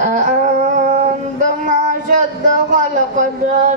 أأنتم أشد خلقا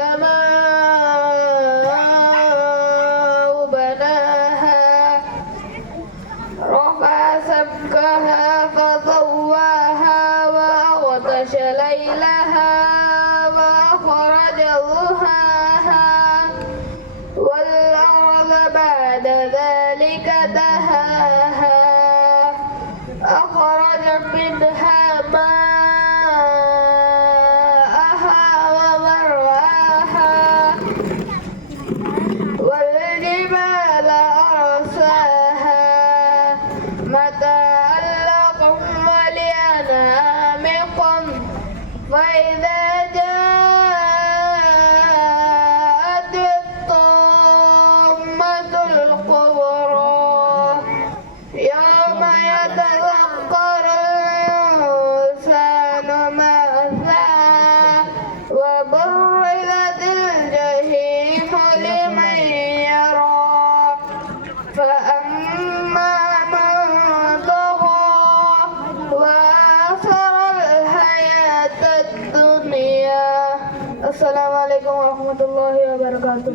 السماء بناها رفع سمكها فسواها وأغطش ليلها وأخرج ضحاها والأرض بعد ذلك دحاها أخرج منها ماءها ومرعاها والجبال أرساها متاعا لكم ولأنعامكم فإذا جاءت الطامة الكبرى يوم يتذكر الإنسان ما سعى وبرزت الجحيم لمن يرى فأما من طغى وآثر الحياة الدنيا. السلام عليكم ورحمة الله وبركاته.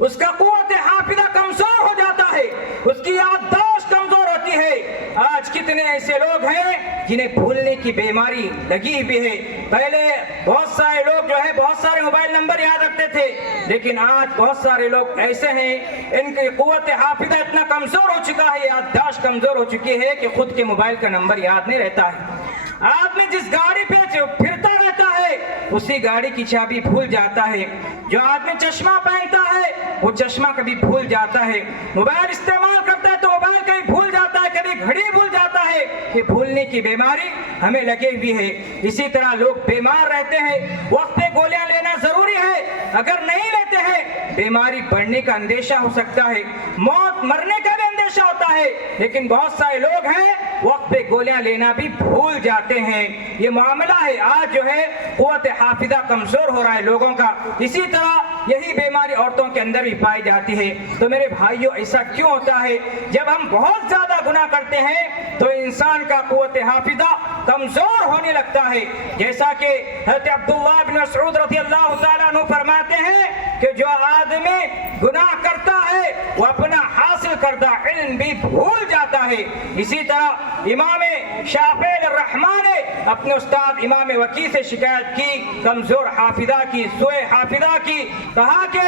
اس کا قوت حافظہ کمزور ہو جاتا ہے، اس کی یادداشت کمزور ہوتی ہے۔ آج کتنے ایسے لوگ ہیں جنہیں بھولنے کی بیماری لگی ہوئی ہے۔ پہلے بہت سارے لوگ جو ہے بہت سارے موبائل نمبر یاد رکھتے تھے، لیکن آج بہت سارے لوگ ایسے ہیں ان کی قوت حافظہ اتنا کمزور ہو چکا ہے، یادداشت کمزور ہو چکی ہے کہ خود کے موبائل کا نمبر یاد نہیں رہتا ہے۔ آدمی جس گاڑی پہ پھرتا رہتا ہے اسی گاڑی کی چابی بھول جاتا ہے۔ جو آدمی چشمہ پہنتا ہے وہ چشمہ کبھی بھول جاتا ہے۔ موبائل استعمال کرتا ہے تو موبائل کبھی بھول جاتا ہے، کبھی گھڑی بھول جاتا ہے۔ یہ بھولنے کی بیماری ہمیں لگی ہوئی ہے۔ اسی طرح لوگ بیمار رہتے ہیں، وقت پہ گولیاں لینا ضروری ہے، اگر نہیں لیتے ہیں بیماری بڑھنے کا اندیشہ ہو سکتا ہے، موت مرنے کا بھی اندیشہ ہوتا ہے۔ لیکن بہت سارے لوگ ہیں وقت پہ گولیاں لینا بھی بھول جاتے ہیں۔ یہ معاملہ ہے، آج جو ہے قوت حافظہ کمزور ہو رہا ہے لوگوں کا۔ اسی طرح یہی بیماری عورتوں کے اندر بھی پائی جاتی ہے۔ تو میرے بھائیوں، ایسا کیوں ہوتا ہے؟ جب ہم بہت زیادہ گناہ کرتے ہیں تو انسان کا قوت حافظہ کمزور ہونے لگتا ہے۔ جیسا کہ حضرت عبداللہ بن مسعود رضی اللہ تعالیٰ عنہ فرماتے ہیں کہ جو آدمی گناہ کرتا ہے وہ اپنا حاصل کردہ علم بھی بھول جاتا ہے۔ اسی طرح امام شافعی الرحمن نے اپنے استاد امام وکیع سے شکایت کی کمزور حافظہ کی، سوء حافظہ کی، کہا کہ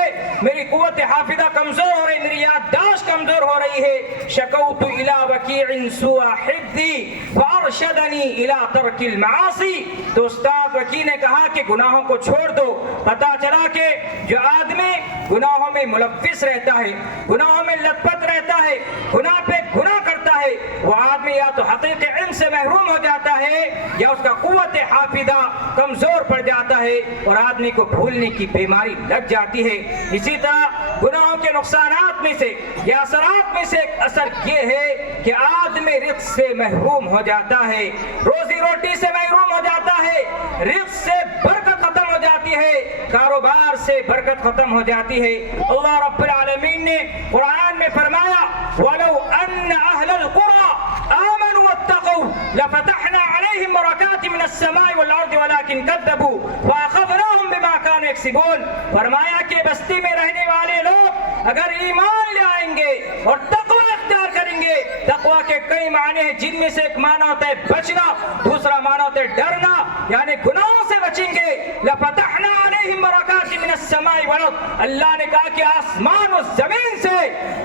میری قوت حافظہ کمزور ہو رہی، میری یادداشت کمزور ہو رہی ہے۔ شکوت الی وکیع سوء حفظی فارشدنی الی ترک المعاصی۔ تو استاد وکیع نے کہا کہ گناہوں کو چھوڑ دو۔ پتا چلا کہ جو آدمی گناہوں میں ملوث رہتا ہے، گناہوں میں لت پت رہتا ہے، گناہ پہ گناہ کرتا ہے، وہ آدمی یا تو حقیقی علم سے محروم ہو جاتا ہے یا اس کا قوت حافظہ کمزور پڑ جاتا ہے اور آدمی کو بھولنے کی بیماری لگ جاتی ہے۔ اسی طرح گناہوں کے نقصانات میں سے یا اثرات میں سے ایک اثر یہ ہے کہ آدمی رزق سے محروم ہو جاتا ہے، روزی روٹی سے محروم ہو جاتا ہے، رزق سے برکت ختم ہو جاتی ہے، کاروبار سے برکت ختم ہو جاتی ہے۔ اللہ رب العالمین نے قرآن میں فرمایا وَلَوْ أَنَّ أَهْلَ الْقُرَىٰ آمَنُوا وَاتَّقَوْا لَفَتَحْنَا عَلَيْهِمْ بَرَكَاتٍ مِّنَ السَّمَاءِ وَالْأَرْضِ وَلَٰكِن كَذَّبُوا فَأَخَذْنَاهُمْ بِمَا كَانُوا يَكْسِبُونَ۔ فرمایا کہ بستی میں رہنے والے لوگ اگر ایمان لے آئیں گے اور تقوی اختیار کریں گے، تقوی کے کئی معنی ہیں، جن میں سے ایک معنی ہوتا ہے بچنا، دوسرا معنی ہوتا ہے ڈرنا، یعنی گناہوں سے بچیں گے۔ لَفَتَحْنَا عَلَيْهِمْ بَرَكَاتٍ مِّنَ السَّمَاءِ وَالْأَرْضِ، اللہ نے کہا کہ آسمان و زمین سے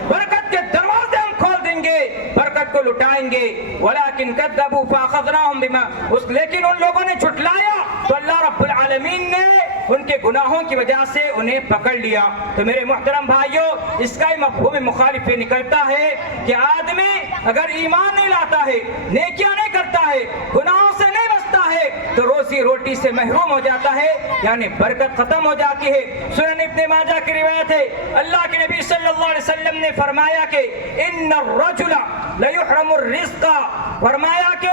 برکت کے دروازے ہم کھول دیں گے، برکت کو لٹائیں گے۔ وَلَٰكِن كَذَّبُوا فَأَخَذْنَاهُمْ بِمَا، لیکن ان لوگوں نے جھٹلایا تو اللہ رب العالمین نے ان کے گناہوں کی وجہ سے انہیں پکڑ لیا۔ تو میرے محترم بھائیوں، اس کا مفہوم مخالف یہ نکلتا ہے کہ آدمی اگر ایمان نہیں لاتا ہے، نیکیاں نہیں کرتا ہے، گناہوں سے نہیں بچتا ہے تو روزی روٹی سے محروم ہو جاتا ہے، یعنی برکت ختم ہو جاتی ہے۔ سنن ابن ماجہ کی روایت ہے، اللہ کے نبی صلی اللہ علیہ وسلم نے فرمایا کہ ان الرجل لیحرم الرزق، فرمایا کہ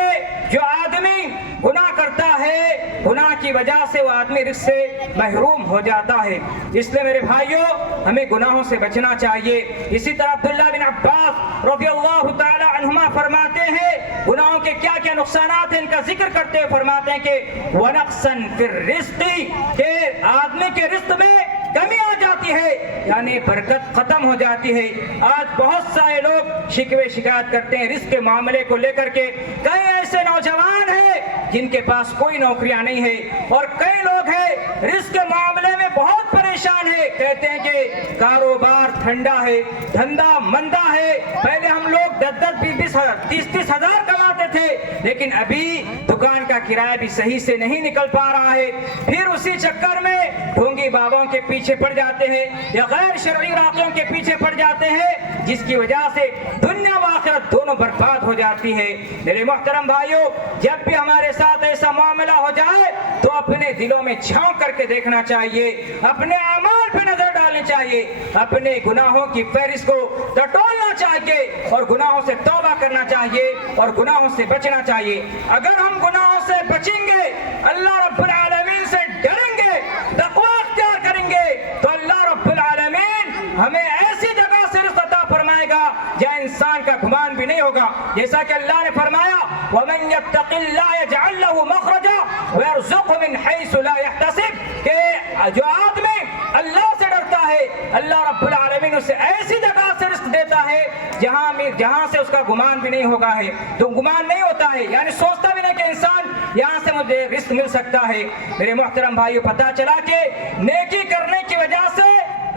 جو آدمی گناہ کرتا ہے گناہ کی وجہ سے وہ آدمی رزق سے محروم ہو جاتا ہے۔ اس لیے میرے بھائیوں، ہمیں گناہوں سے بچنا چاہیے۔ اسی طرح عبداللہ بن عباس رضی اللہ تعالی عنہما فرماتے ہیں گناہوں کے کیا کیا نقصانات ہیں، ان کا ذکر کرتے ہوئے فرماتے ہیں کہ وَنَقْصًا فِي الرِّزْقِ، کہ آدمی کے رزق میں کمی آ جاتی ہے، یعنی برکت ختم ہو جاتی ہے۔ آج بہت سارے لوگ شکوے شکایت کرتے ہیں رزق کے معاملے کو لے کر کے۔ کئی ایسے نوجوان ہیں جن کے پاس کوئی نوکریاں نہیں ہے، اور کئی لوگ ہیں رزق کے معاملے میں بہت پریشان ہے، کہتے ہیں کہ کاروبار ٹھنڈا ہے، دھندا مندہ ہے۔ پہلے ہم لوگ 10-10 20-30 ہزار کماتے تھے، لیکن ابھی دکان کا کرایہ بھی صحیح سے نہیں نکل پا رہا ہے۔ پھر اسی چکر میں ڈھونگی بابوں کے پیچھے پڑ جاتے ہیں یا غیر شرعی راقیوں کے پیچھے پڑ جاتے ہیں، جس کی وجہ سے دنیا و آخرت دونوں برباد ہو جاتی ہے۔ میرے محترم بھائیوں، جب بھی ہمارے ساتھ ایسا معاملہ ہو جائے تو اپنے دلوں میں جھانک کر کے دیکھنا چاہیے، اپنے اعمال پہ نظر ڈالنی چاہیے، اپنے گناہوں کی فہرست کو ٹٹولنا چاہیے اور گناہوں سے توبہ کرنا چاہیے اور گناہوں سے بچنا چاہیے۔ اگر ہم گناہوں سے بچیں گے، اللہ رب العالمین سے ڈریں گے، تقوی اختیار کریں گے، تو اللہ رب العالمین ہمیں ایسی جگہ سے رزق عطا فرمائے گا جہاں انسان کا گمان بھی نہیں ہوگا۔ جیسا کہ اللہ نے فرمایا وَمَن يَتَّقِ اللَّهَ يَجْعَل لَّهُ مَخْرَجًا وَيَرْزُقْهُ مِنْ حَيْثُ لَا يَحْتَسِبُ، کہ جو آدمی اللہ سے ڈرتا ہے اللہ رب العالمین اسے ایسی جگہ سے رزق دیتا ہے جہاں سے اس کا گمان بھی نہیں ہوگا ہے، تو گمان نہیں ہوتا ہے، یعنی سوچتا بھی نہیں کہ انسان یہاں سے مجھے رزق مل سکتا ہے۔ میرے محترم بھائیو، پتہ چلا کہ نیکی کرنے کی وجہ سے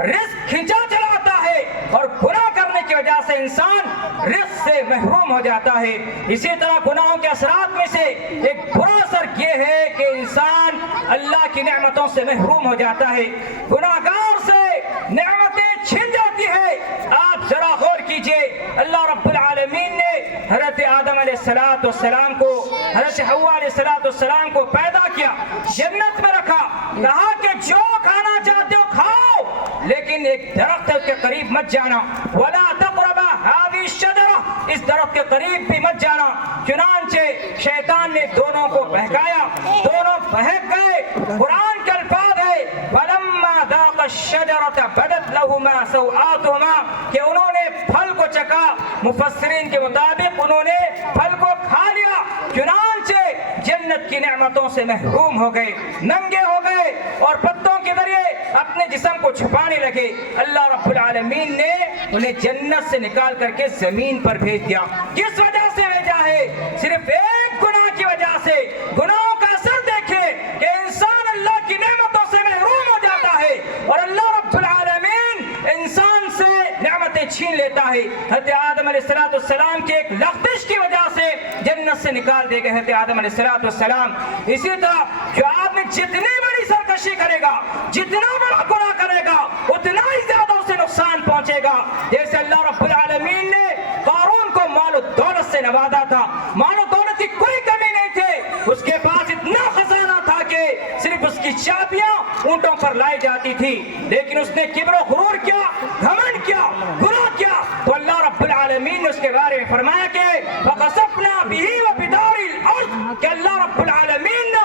رزق کھینچا چلا آتا ہے اور گناہ کرنے کی وجہ سے انسان رزق سے محروم ہو جاتا ہے۔ اسی طرح گناہوں کے اثرات میں سے ایک برا اثر یہ ہے کہ انسان اللہ کی نعمتوں سے محروم ہو جاتا ہے، گناہگار سے نعمتیں چھن جاتی ہے۔ آپ ذرا غور کیجئے، اللہ رب العالمین نے حضرت آدم علیہ السلام کو، حضرت حوا علیہ السلام کو پیدا کیا، جنت میں رکھا، کہا کہ جو کھانا چاہتے ہو کھاؤ، لیکن ایک درخت کے قریب مت جانا، ولا تقربا هذه الشجرة، اس درخت کے قریب بھی مت جانا۔ چنانچہ شیطان نے دونوں کو بہکایا، دونوں بہک گئے۔ قرآن کے الفاظ ہے فَلَمَّا ذَاقَ الشَّجَرَةَ بَدَتْ لَهُمَا سَوْآتُهُمَا، کہ انہوں نے پھل کو چکھا، مفسرین کے مطابق انہوں نے پھل کو کھا لیا، چنانچہ جنت کی نعمتوں سے محروم ہو گئے، ننگے ہو گئے اور پتوں کے ذریعے اپنے جسم کو چھپانے لگے۔ اللہ رب العالمین نے انہیں جنت سے نکال کر کے زمین پر بھیج دیا۔ کس وجہ سے بھیجا ہے؟ صرف ایک گناہ کی وجہ سے۔ گناہوں کا اثر دیکھیں کہ انسان اللہ کی نعمتوں سے محروم ہو جاتا ہے اور اللہ رب العالمین انسان سے نعمتیں چھین لیتا ہے۔ حضرت آدم علیہ السلام کے ایک لغزش کی وجہ سے جنت سے نکال دے گئے حضرت آدم علیہ السلام۔ اسی طرح جو آدمی جتنی بڑی سرکشی کرے گا، جتنا بڑا گناہ کرے گا، اتنا ہی زیادہ اسے نقصان پہنچے گا۔ جیسے اللہ رب العالمین نے قارون کو مال و دولت سے نوازا تھا، مال و دولت کی کوئی کمی نہیں تھی، اس کے پاس اتنا خزانہ تھا کہ صرف اس کی چابیاں اونٹوں پر لائی جاتی تھی، لیکن اس نے کبر و غرور کیا، گھمنڈ کیا، گناہ کیا، تو اللہ رب العالمین نے اس کے بارے میں فرمایا کہ فَخَسَفْنَا بِهِ وَبِدَارِ الْأَرْضِ، کہ اللہ رب العالمین نے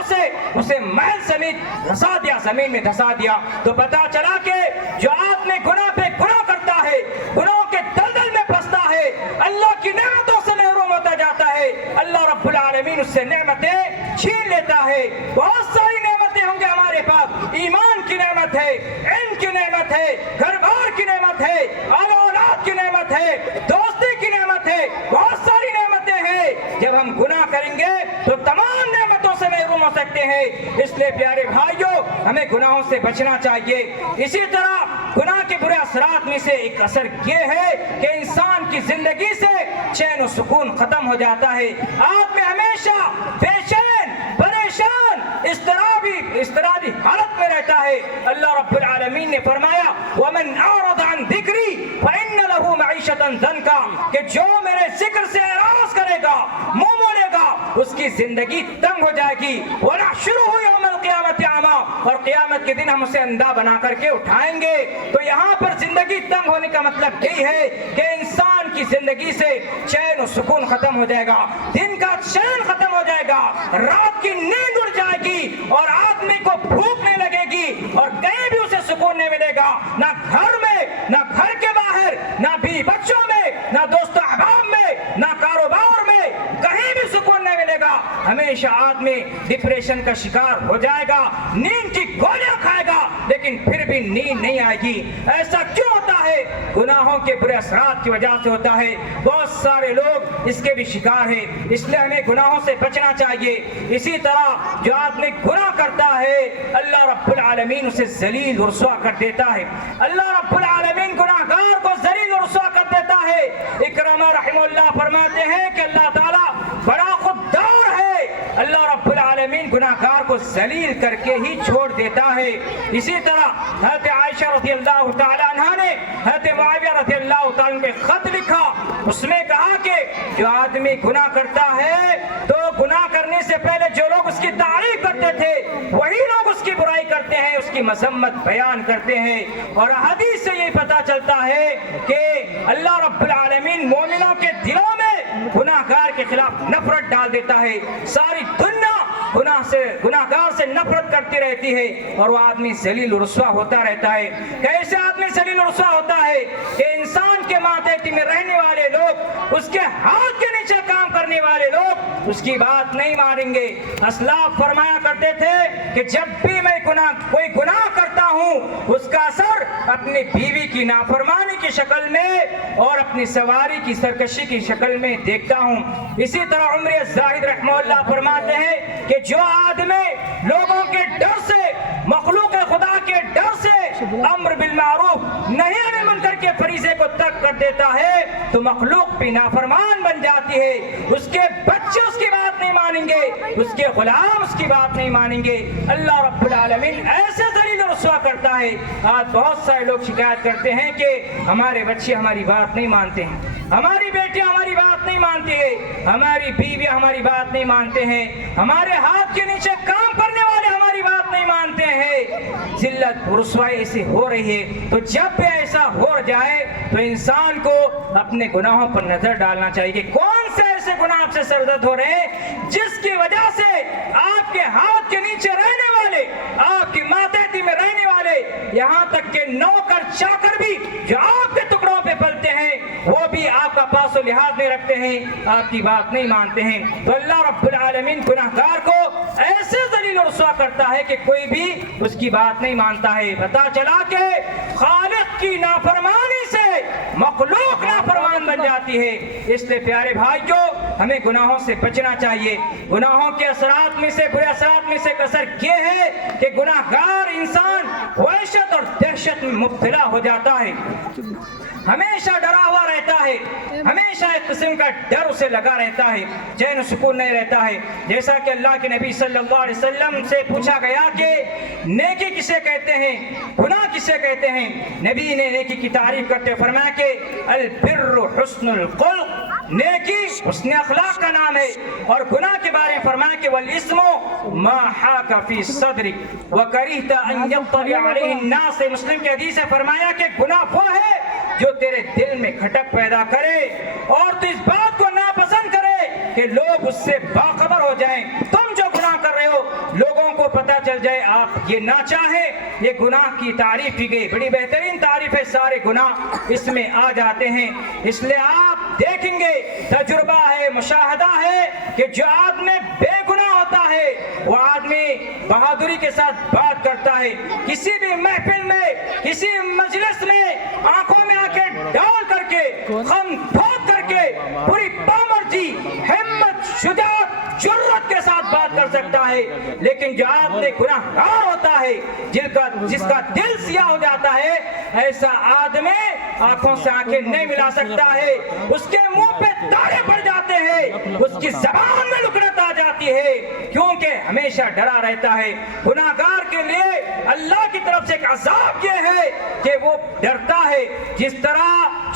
اسے محل سمیت دھسا دیا، زمین میں دھسا دیا۔ تو پتا چلا کہ جو آدمی گناہ پہ گناہ کرتا ہے، گناہوں کے دلدل میں پھنستا ہے، اللہ کی نعمتوں سے محروم ہوتا جاتا ہے، اللہ رب العالمین اس سے نعمتیں چھین لیتا ہے۔ بہت ساری نعمتیں ہوں گے ہمارے پاس، ایمان کی نعمت ہے، علم کی نعمت ہے، گھر بار کی نعمت ہے، اہل اولاد کی نعمت ہے، دوستی کی نعمت ہے، بہت ساری نعمتیں ہیں۔ جب ہم گناہ کریں گے تو تمام نعمتوں سے محروم ہو سکتے ہیں۔ اس لیے پیارے بھائیوں، ہمیں گناہوں سے بچنا چاہیے۔ اسی طرح گناہ کے برے اثرات میں سے ایک اثر یہ ہے کہ انسان کی زندگی سے چین و سکون ختم ہو جاتا ہے، آدمی ہمیشہ بے چین، پریشان، اضطرابی حالت میں رہتا ہے۔ اللہ رب العالمین نے فرمایا وَمَنْ أَعْرَضَ عَنْ ذِكْرِي فَإِنَّ لَهُ مَعِيشَةً ضَنْكًا، کہ جو میرے ذکر سے اعراض کرے گا، منہ مولے گا، اس کی زندگی تنگ ہو جائے گی۔ وَنَحْشُرُهُ يَوْمَ الْقِيَامَةِ أَعْمَىٰ، اور قیامت کے دن ہم اسے اندھا بنا کر کے اٹھائیں گے۔ تو یہاں پر زندگی تنگ ہونے کا مطلب یہی ہے کہ انسان کی زندگی سے چین و سکون ختم ہو جائے گا، دن کا چین ختم ہو جائے گا، رات کی نیند اڑ جائے گی اور آدمی کو بھوک نہیں لگے گی اور کہیں بھی اسے سکون نہیں ملے گا، نہ گھر میں، نہ گھر کے باہر، نہ بیوی بچوں میں، نہ دوست احباب میں، نہ کاروبار میں، کہیں بھی سکون نہیں ملے گا۔ ہمیشہ آدمی ڈپریشن کا شکار ہو جائے گا، نیند کی گولیاں کھائے گا لیکن پھر بھی نیند نہیں آئے گی۔ ایسا کیوں ہوتا ہے؟ گناہوں کے برے اثرات کی وجہ سے ہوتا ہے۔ بہت سارے لوگ اس کے بھی شکار ہیں، اس لیے ہمیں گناہوں سے بچنا چاہیے۔ اسی طرح جو آدمی گناہ کرتا ہے، اللہ رب العالمین اسے ذلیل و رسوا کر دیتا ہے۔ اللہ رب العالمین گناہگار کو ذلیل و رسوا کر دیتا ہے۔ اکرمہ رحمہ اللہ فرماتے ہیں کہ اللہ تعالیٰ بڑا خوددار ہے، اللہ رب العالمین گناہگار کو ذلیل کر کے ہی چھوڑ دیتا ہے۔ اسی طرح حضرت عائشہ رضی اللہ تعالیٰ عنہ نے حضرت معاویہ رضی اللہ تعالیٰ عنہ کو خط لکھا، اس میں کہا کہ جو آدمی گناہ کرتا ہے تو گناہ کرنے سے پہلے جو لوگ اس کی تعریف کرتے تھے وہی لوگ اس کی برائی کرتے ہیں، اس کی مذمت بیان کرتے ہیں۔ اور حدیث سے یہ پتہ چلتا ہے کہ اللہ رب العالمین مومنوں کے دلوں میں گناہگار کے خلاف نفرت ڈال دیتا ہے۔ ساری دنیا گناہگار سے نفرت کرتی رہتی ہے اور وہ آدمی ذلیل و رسوا ہوتا رہتا ہے۔ کیسے آدمی ذلیل و رسوا ہوتا ہے کہ انسان کے ماتحتی میں رہنے والے لوگ، اس کے ہاتھ کے نیچے کام کرنے والے لوگ اس کی بات نہیں مانیں گے۔ اسلاف فرمایا کرتے تھے کہ جب بھی میں کوئی گناہ کرتا ہوں اس کا اثر اپنی بیوی کی نافرمانی کی شکل میں اور اپنی سواری کی سرکشی کی شکل میں دیکھتا ہوں۔ اسی طرح عمر الزاہد رحمہ اللہ فرماتے ہیں کہ جو آدمی لوگوں کے ڈر سے، مخلوق خدا کے ڈر سے امر بالمعروف نہی عن المنکر کے فریضے کو ترک کر دیتا ہے تو مخلوق بھی نافرمان بن جاتی ہے۔ اس کے بچے اس کی بات نہیں مانیں گے، اس کے غلام اس کی بات نہیں مانیں گے۔ اللہ رب العالمین ایسے ذلیل و رسوا کرتا ہے۔ آج بہت سارے لوگ شکایت کرتے ہیں کہ ہمارے بچے ہماری بات نہیں مانتے ہیں، ہماری بیٹیاں ہماری بات نہیں مانتی ہے، ہماری بیویاں ہماری بات نہیں مانتے ہیں، ہمارے ہاتھ کے نیچے کام کرنے والے ہماری بات نہیں مانتے ہیں۔ ذلت رسوائی ایسی ہو رہی ہے۔ تو جب بھی ایسا ہو جائے تو انسان کو اپنے گناہوں پر نظر ڈالنا چاہیے کہ کون سے ایسے گناہ آپ سے سرزد ہو رہے ہیں جس کی وجہ سے آپ کے ہاتھ کے نیچے رہنے والے، آپ کی ماتحتی میں رہنے والے، یہاں تک کہ نوکر چاکر بھی جو آپ کے ٹکڑوں پہ پلتے ہیں وہ بھی آپ کا پاس و لحاظ نہیں رکھتے ہیں، آپ کی بات نہیں مانتے ہیں۔ تو اللہ رب العالمین گناہگار کو ایسے ذلیل و رسوا کرتا ہے کہ کوئی بھی اس کی بات نہیں مانتا ہے۔ پتہ چلا کہ خالق کی نافرمانی سے مخلوق نافرمان بن جاتی ہے۔ اس لیے پیارے بھائیوں، ہمیں گناہوں سے بچنا چاہیے۔ گناہوں کے اثرات میں سے، برے اثرات میں سے ایک اثر یہ ہے کہ گناہگار انسان وحشت اور دہشت میں مبتلا ہو جاتا ہے، ہمیشہ ڈرا ہوا رہتا ہے، ہمیشہ ایک قسم کا ڈر اسے لگا رہتا ہے، چین و سکون نہیں رہتا ہے۔ جیسا کہ اللہ کے نبی صلی اللہ علیہ وسلم سے پوچھا گیا کہ نیکی کسے کہتے ہیں، گناہ کسے کہتے ہیں؟ نبی نے نیکی کی تعریف کرتے ہوئے فرمایا کہ البر حسن الخلق، نیکی حسن اخلاق کا نام ہے، اور گناہ کے بارے میں فرمایا کہ والاسم ما حاک فی صدرک وکریہت ان یطلع علیہ الناس۔ مسلم کی حدیث ہے، فرمایا کہ گناہ وہ ہے جو تیرے دل میں کھٹک پیدا کرے اور تو اس بات کو ناپسند کرے کہ لوگ اس سے باخبر ہو جائیں۔ تم جو گناہ کر رہے ہو لوگوں کو پتہ چل جائے، آپ یہ نہ چاہیں۔ یہ گناہ کی تعریف کی گئی، بڑی بہترین تعریف ہے، سارے گناہ اس میں آ جاتے ہیں۔ اس لیے آپ دیکھیں گے، تجربہ ہے، مشاہدہ ہے کہ جو آدمی بے گناہ ہوتا ہے وہ آدمی بہادری کے ساتھ بات کرتا ہے، کسی بھی محفل میں، کسی مجلس میں آنکھوں میں آنکھیں ڈال کر کے، خم دھوپ کر کے، پوری پامرجی، ہمت، شجاعت، جرأت کے ساتھ بات کر سکتا ہے۔ لیکن جو آدمی گناہگار ہوتا ہے، جس کا دل سیاہ ہو جاتا ہے، ایسا آدمی آنکھوں سے آنکھیں نہیں ملا سکتا ہے، اس کے منہ پہ تالے پڑ جاتے ہیں، اس کی زبان میں لکنت آ جاتی ہے، کیونکہ ہمیشہ ڈرا رہتا ہے۔ گناہگار کے لیے اللہ کی طرف سے ایک عذاب یہ ہے کہ وہ ڈرتا ہے، جس طرح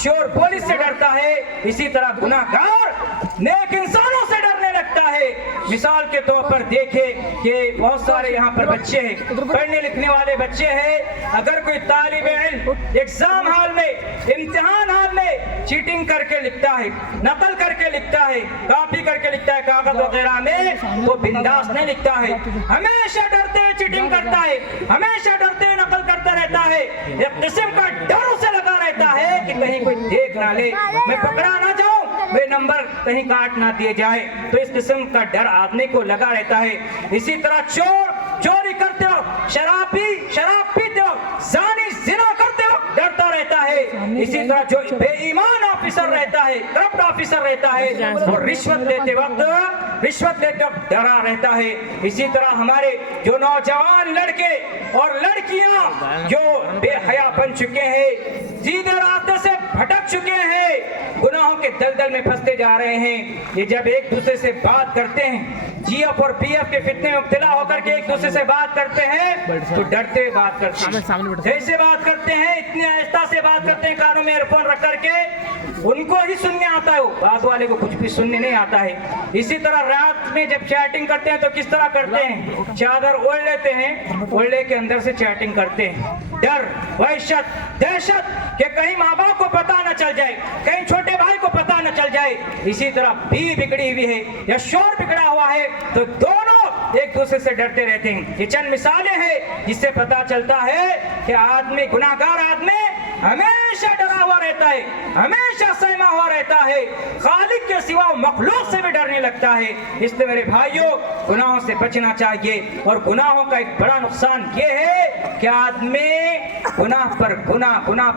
چور پولیس سے ڈرتا ہے اسی طرح گناہگار نیک انسانوں سے ڈرنے لگتا ہے۔ مثال کے طور پر دیکھیں کہ بہت سارے یہاں پر بچے ہیں، پڑھنے لکھنے والے بچے ہیں، اگر کوئی طالب علم ایگزام ہال میں، امتحان ہال میں چیٹنگ کر کے لکھتا ہے، نقل کر کے لکھتا ہے، کاپی کر کے لکھتا ہے کاغذ وغیرہ میں، تو بنداس نہیں لکھتا ہے، ہمیشہ ڈرتے ہوئے چیٹنگ کرتا ہے، ہمیشہ ڈرتے ہوئے نقل کرتا رہتا ہے، ایک قسم کا ڈر اسے لگا رہتا ہے کہ کہیں کوئی دیکھ نہ لے، میں پکڑا نہ جاؤں، میرے نمبر کہیں کاٹ نہ دیے جائے، تو اس قسم کا ڈر آدمی کو لگا رہتا ہے۔ اسی طرح چور چوری کرتے ہو، شراب پیتے ہو، زانی زنا کرتے ہو، ڈرتا رہتا ہے۔ اسی طرح جو بے ایمان آفیسر رہتا ہے، کرپٹ آفیسر رہتا ہے، وہ رشوت لیتے وقت ڈرا رہتا ہے۔ اسی طرح ہمارے جو نوجوان لڑکے اور لڑکیاں جو بے حیا بن چکے ہیں، سیدھے راستے سے بھٹک چکے ہیں، گناہوں کے دلدل میں پھنستے جا رہے ہیں، یہ جب ایک دوسرے سے بات کرتے ہیں، جی ایف اور پی ایف کے فتنے میں مبتلا ہو کر کے ایک دوسرے سے بات کرتے ہیں تو ڈرتے ہوئے بات کرتے ہیں، جیسے بات کرتے ہیں اتنے آہستہ سے بات کرتے ہیں، کانوں میں ایئر فون رکھ کر کے، ان کو ہی سننے آتا ہے، بعد والے کو کچھ بھی سننے نہیں آتا ہے۔ اسی طرح رات میں جب چیٹنگ کرتے ہیں تو کس طرح کرتے ہیں؟ چادر اوڑھ لیتے ہیں، اوڑھے کے اندر سے چیٹنگ کرتے ہیں، ڈر، وحشت، دہشت کہ کہیں ماں باپ کو پتہ نہ چل جائے، کہیں چھوٹے بھائی کو پتہ نہ چل جائے۔ اسی طرح بیوی بگڑی ہوئی ہے یا شوہر بگڑا ہوا ہے تو دونوں ایک دوسرے سے ڈرتے رہتے ہیں۔ یہ چند مثالیں ہیں جس سے پتہ چلتا ہے کہ آدمی، گناہگار آدمی ہمیشہ ڈرا ہوا رہتا ہے, ہمیشہ سہما ہوا رہتا ہے, خالق کے سوا مخلوق سے بھی ڈرنے لگتا ہے. اس لیے میرے بھائیوں گناہوں سے بچنا چاہیے. اور گناہوں کا ایک بڑا نقصان یہ ہے کہ آدمی گناہ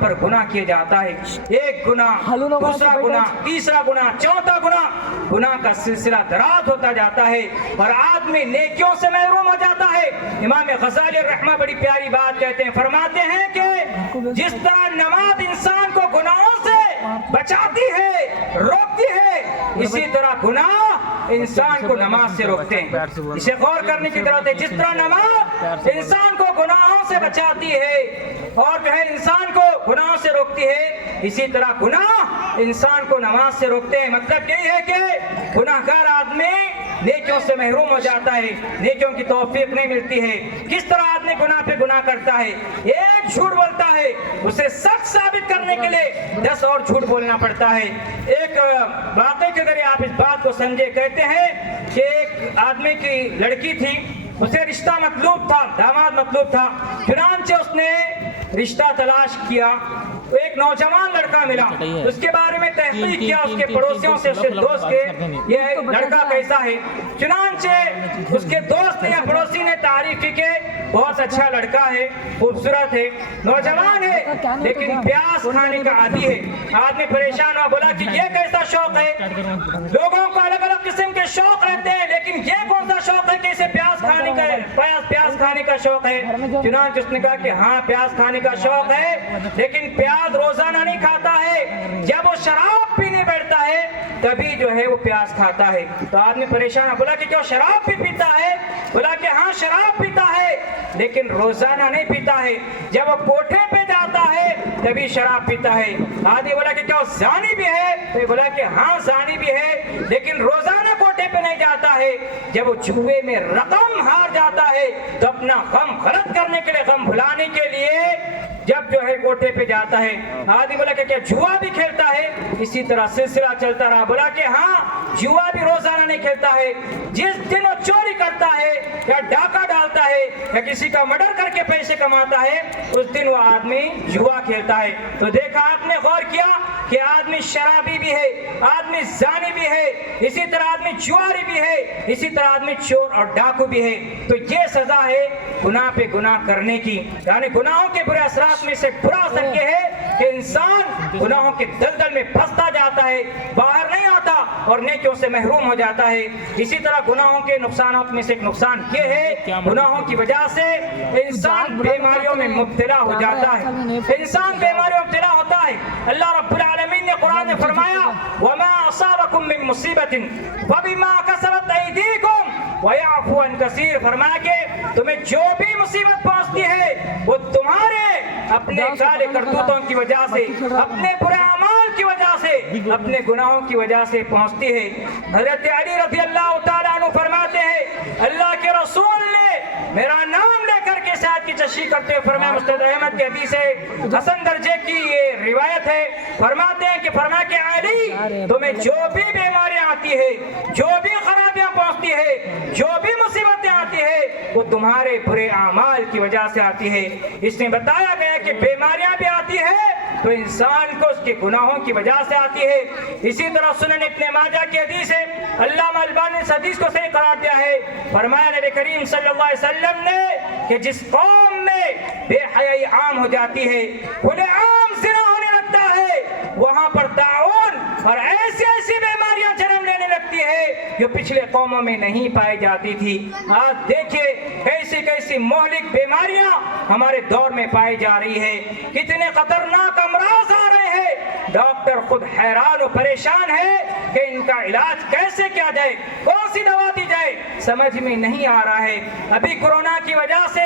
پر گناہ کیے جاتا ہے. ایک گناہ, دوسرا گناہ, تیسرا گناہ, چوتھا گناہ کا سلسلہ دراز ہوتا جاتا ہے اور آدمی نیکیوں سے محروم ہو جاتا ہے. امام غزالی رحمہ بڑی پیاری بات کہتے ہیں, فرماتے ہیں کہ جس طرح نماز انسان کو گناہوں سے بچاتی ہے, روکتی ہے, اسی طرح گناہ انسان کو نماز سے روکتے ہیں. اسے غور کرنے کی ضرورت ہے. جس طرح نماز انسان کو گناہوں سے بچاتی ہے اور جو ہے انسان کو گناہوں سے روکتی ہے, اسی طرح گناہ انسان کو نماز سے روکتے ہیں. مطلب یہی ہے کہ گناہگار آدمی نیکیوں سے محروم ہو جاتا ہے, نیکیوں کی توفیق نہیں ملتی ہے. کس طرح آدمی گناہ پہ گناہ کرتا ہے, ایک جھوٹ بولتا ہے, اسے سچ ثابت کرنے کے لیے 10 اور جھوٹ بولنا پڑتا ہے. ایک واقعے کے ذریعے آپ اس بات کو سمجھے. کہتے ہیں کہ ایک آدمی کی لڑکی تھی, اسے رشتہ مطلوب تھا, داماد مطلوب تھا. چنانچہ اس نے رشتہ تلاش کیا, ایک نوجوان لڑکا ملا, اس کے بارے میں تحقیق کیا, اس کے پڑوسیوں سے, اس کے دوست کے, یہ لڑکا کیسا ہے. چنانچہ اس کے دوست یا پڑوسی نے تعریف کی کہ بہت اچھا لڑکا ہے, خوبصورت ہے, نوجوان ہے, لیکن پیاز کھانے کا عادی ہے. آدمی پریشان ہوا, بولا کہ یہ کیسا شوق ہے. لوگوں کو الگ الگ قسم کے شوق رہتے ہیں, لیکن یہ کون سا شوق ہے کہ اسے پیاز کھانے کا شوق ہے. چنانچہ اس نے کہا کہ ہاں پیاز کھانے کا شوق ہے, لیکن پیاز روزانہ نہیں کھاتا ہے, جب وہ شراب پینے بیٹھتا ہے تبھی جو ہے وہ پیاز کھاتا ہے. تو آدمی پریشان ہے, بولا کہ کیا شراب بھی پیتا ہے؟ بولا کہ ہاں شراب پیتا ہے, لیکن روزانہ نہیں پیتا ہے, جب وہ کوٹھے پہ جاتا ہے تبھی شراب پیتا ہے. آدمی بولا کہ کیا زانی بھی ہے؟ تو بولا کہ ہاں زانی بھی ہے, لیکن روزانہ کوٹھے پہ نہیں جاتا ہے, جب وہ جوئے میں رقم ہار جاتا ہے تو اپنا غم غلط کرنے کے لیے, غم بھلانے کے لیے جب جو ہے کوٹھے پہ جاتا ہے. آدمی بولا کہ کیا جوا بھی کھیلتا ہے؟ اسی طرح سلسلہ چلتا رہا. بولا کہ ہاں جوا بھی روزانہ نہیں کھیلتا ہے, جس دن وہ چوری کرتا ہے یا ڈاکہ ڈالتا ہے یا کسی کا مرڈر کر کے پیسے کماتا ہے, اس دن وہ آدمی جوا کھیلتا ہے. تو دیکھا آپ نے, غور کیا کہ آدمی شرابی بھی ہے, آدمی زانی بھی ہے, اسی طرح آدمی جواری بھی ہے, اسی طرح آدمی چور اور ڈاکو بھی ہے. تو یہ سزا ہے گناہ پہ گناہ کرنے کی. یعنی گناہوں کے برے اثرات میں سے برا اثر یہ ہے کہ انسان گناہوں کے دلدل میں پھنستا جاتا ہے, باہر نہیں آتا اور نیکیوں سے محروم ہو جاتا ہے. اسی طرح گناہوں کے نقصانات میں سے ایک نقصان یہ ہے, گناہوں کی وجہ سے انسان بیماریوں میں مبتلا ہو جاتا ہے, انسان بیماریوں میں مبتلا ہوتا ہے. اللہ رب العالمین نے قرآن میں فرمایا وَمَا أَصَابَكُم مِّن مُّصِيبَةٍ فَبِمَا كَسَبَتْ أَيْدِيكُمْ وَيَعْفُو عَن كَثِيرٍ. فرمایا کہ تمہیں جو بھی مصیبت پہنچتی ہے وہ تمہارے اپنے کالے کرتوتوں کی وجہ سے, اپنے برے اعمال کی وجہ سے, اپنے گناہوں کی وجہ سے پہنچتی ہے. حضرت علی رضی اللہ تعالیٰ عنہ فرماتے ہیں اللہ کے رسول نے میرا نام لے کر کے صحت کی تشریح کرتے ہوئے فرمایا, مستند احمد کی حدیث ہے, حسن درجے کی یہ روایت ہے, فرماتے ہیں کہ فرمایا کہ علی تمہیں جو بھی بیماریاں آتی ہے, جو بھی خرابیاں پہنچتی ہے, جو بھی مصیبتیں آتی ہے وہ تمہارے برے اعمال کی وجہ سے آتی ہے. اس میں بتایا گیا کہ بیماریاں بھی آتی ہے تو انسان کو اس کے گناہوں کی وجہ سے آتی ہے. اسی طرح سنن ابن ماجہ کی حدیث ہے, علامہ البانی نے اس حدیث کو صحیح قرار دیا ہے. فرمایا نبی کریم صلی اللہ علیہ وسلم نے کہ جس قوم میں بے حیائی عام ہو جاتی ہے, کھلے عام زنا ہونے لگتا ہے, وہاں پر طاعون اور ایسی بیماریاں جنم لینے لگتی ہے جو پچھلے قوموں میں نہیں پائی جاتی تھی. آج دیکھیے کیسی مہلک بیماریاں ہمارے دور میں پائی جا رہی ہے, کتنے خطرناک امراض آ رہے ہیں. ڈاکٹر خود حیران و پریشان ہے کہ ان کا علاج کیسے کیا جائے, کون سی دوا دی جائے, سمجھ میں نہیں آ رہا ہے. ابھی کورونا کی وجہ سے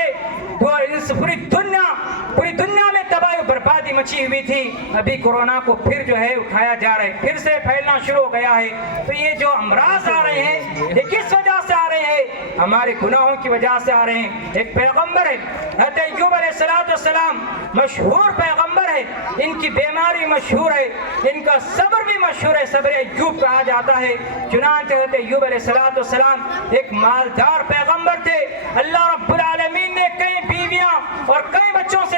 پوری دنیا میں تباہی و بربادی مچی ہوئی تھی, ابھی کورونا کو پھر جو ہے اٹھایا جا رہا ہے, پھر سے پھیلنا شروع ہو گیا ہے. تو یہ جو امراض آ رہے ہیں یہ کس وجہ سے آ رہے ہیں؟ ہمارے گناہوں کی وجہ سے آ رہے ہیں. ایک پیغمبر ہے حضرت ایوب علیہ السلام, مشہور پیغمبر ہے, ان کی بیماری مشہور ہے, ان کا صبر بھی مشہور ہے, صبر ایوب کہا جاتا ہے. چنانچہ حضرت ایوب علیہ السلام ایک مالدار پیغمبر تھے. اللہ رب العالمین نے کئی بیویاں اور کئی بچوں سے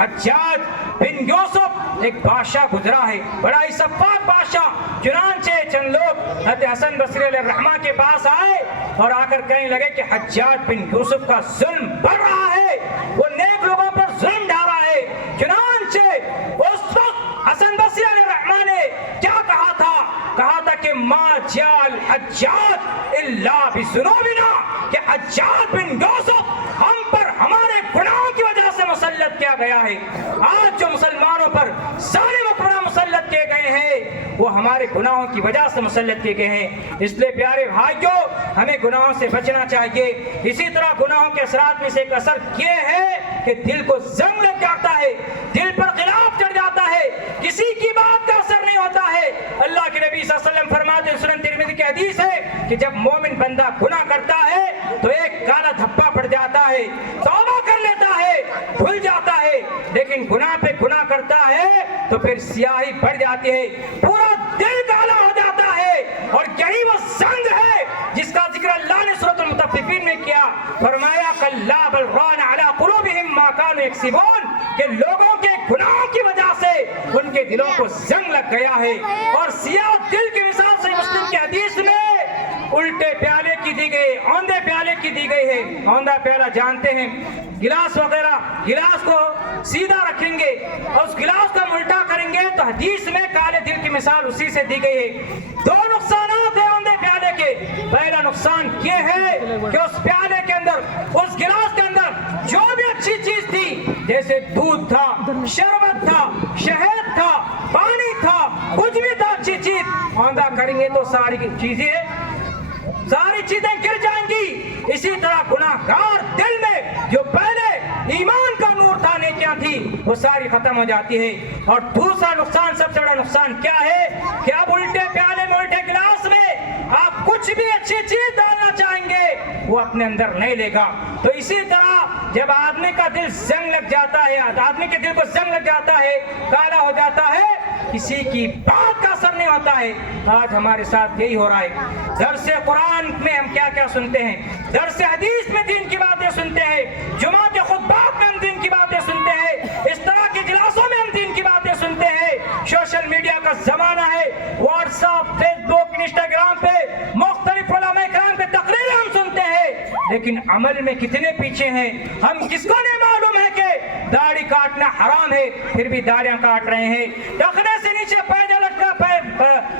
حجاج بن یوسف ایک بادشاہ گزرا ہے، بڑا ہی سفاک بادشاہ، چنانچہ چند لوگ حضرت حسن بصری علیہ الرحمہ کے پاس آئے اور آ کر کہنے لگے کہ حجاج بن یوسف کا ظلم بڑھ رہا ہے، وہ نیک لوگوں پر ظلم ڈھا رہا ہے۔ چنانچہ اس وقت حسن بصری علیہ الرحمہ نے کیا کہا تھا؟ کہا تھا کہ ما جاء الحجاج الا بذنوبنا، کہ حجاج بن یوسف ہم پر ہمارے گناہوں کی وجہ سے مسلط کیا گیا ہے۔ آج جو مسلمانوں پر ظالم حکمراں مسلط کیے گئے ہیں وہ ہمارے گناہوں کی وجہ سے مسلط کیے گئے ہیں۔ اس لیے پیارے بھائیوں، ہمیں گناہوں سے بچنا چاہیے۔ اسی طرح گناہوں کے اثرات میں سے ایک اثر یہ ہے کہ دل کو زنگ لگ جاتا ہے، دل پر غلاف چڑھ جاتا ہے، کسی کی بات کا اثر نہیں ہوتا ہے۔ اللہ کے نبی صلی اللہ علیہ وسلم فرماتے ہیں، سنن ترمذی کی حدیث ہے کہ جب مومن بندہ گناہ کرتا ہے تو ایک کالا دھبا پڑ جاتا ہے، توبہ کر لیتا ہے، دھل جاتا ہے، لیکن گناہ پہ گناہ کرتا ہے تو پھر سیاہی بڑھ جاتی ہے، پورا دل کالا ہو جاتا ہے۔ اور یہی وہ زنگ ہے جس کا ذکر اللہ نے سورۃ المطففین میں کیا، فرمایا کلا بل ران علی قلوبہم ما کانوا یکسبون، کہ لوگوں کے گناہوں کی وجہ سے ان کے دلوں کو زنگ لگ گیا ہے۔ اور سیاہ دل کی مثال سے مسلم کی حدیث میں الٹے پیالے کی دی گئی، اوندے پیالے کی دی گئی ہے۔ اوندہ پیالہ جانتے ہیں، گلاس وغیرہ، گلاس کو سیدھا رکھیں گے اور اس گلاس کو الٹا کریں گے تو حدیث میں کالے دل کی مثال اسی سے دی گئی ہے۔ دو نقصانات ہیں اوندے پیالے کے۔ پہلا نقصان یہ ہے کہ اس پیالے کے اندر، اس گلاس کے اندر جو بھی اچھی چیز تھی، جیسے دودھ تھا، شربت تھا، شہد تھا، پانی تھا، کچھ بھی تھا اچھی چیز، اوندہ کریں گے تو ساری چیزیں گر جائیں گی۔ اسی طرح گناہگار دل میں جو پہلے ایمان کا نور تھا، نیکیاں تھی، وہ ساری ختم ہو جاتی ہے۔ اور دوسرا نقصان، سب سے بڑا نقصان کیا ہے کہ اب الٹے پیالے میں، الٹے گلاس میں آپ کچھ بھی اچھی چیز ڈالنا چاہیں گے وہ اپنے اندر نہیں لے گا۔ تو اسی طرح جب آدمی کا دل زنگ لگ جاتا ہے، آدمی کے دل کو زنگ لگ جاتا ہے، کالا ہو جاتا ہے، کسی کی بات کا اثر نہیں ہوتا ہے۔ آج ہمارے ساتھ یہی ہو رہا ہے۔ درس قرآن میں ہم کیا کیا سنتے ہیں، درس حدیث میں دین کی باتیں سنتے ہیں، جمعہ کے خطبات میں ہم دین کی باتیں سنتے ہیں، اس طرح کے اجلاسوں میں ہم دین کی باتیں سنتے ہیں۔ سوشل میڈیا کا زمانہ ہے، واٹس ایپ، فیس بک، انسٹاگرام پہ مختلف علماء کرام پہ تقریریں ہم سنتے ہیں، لیکن عمل میں کتنے پیچھے ہیں؟ ہم کس کو نہیں معلوم ہے کہ داڑھی کاٹنا حرام ہے، پھر بھی داڑیاں کاٹ رہے ہیں۔ ٹخنے سے نیچے پیجا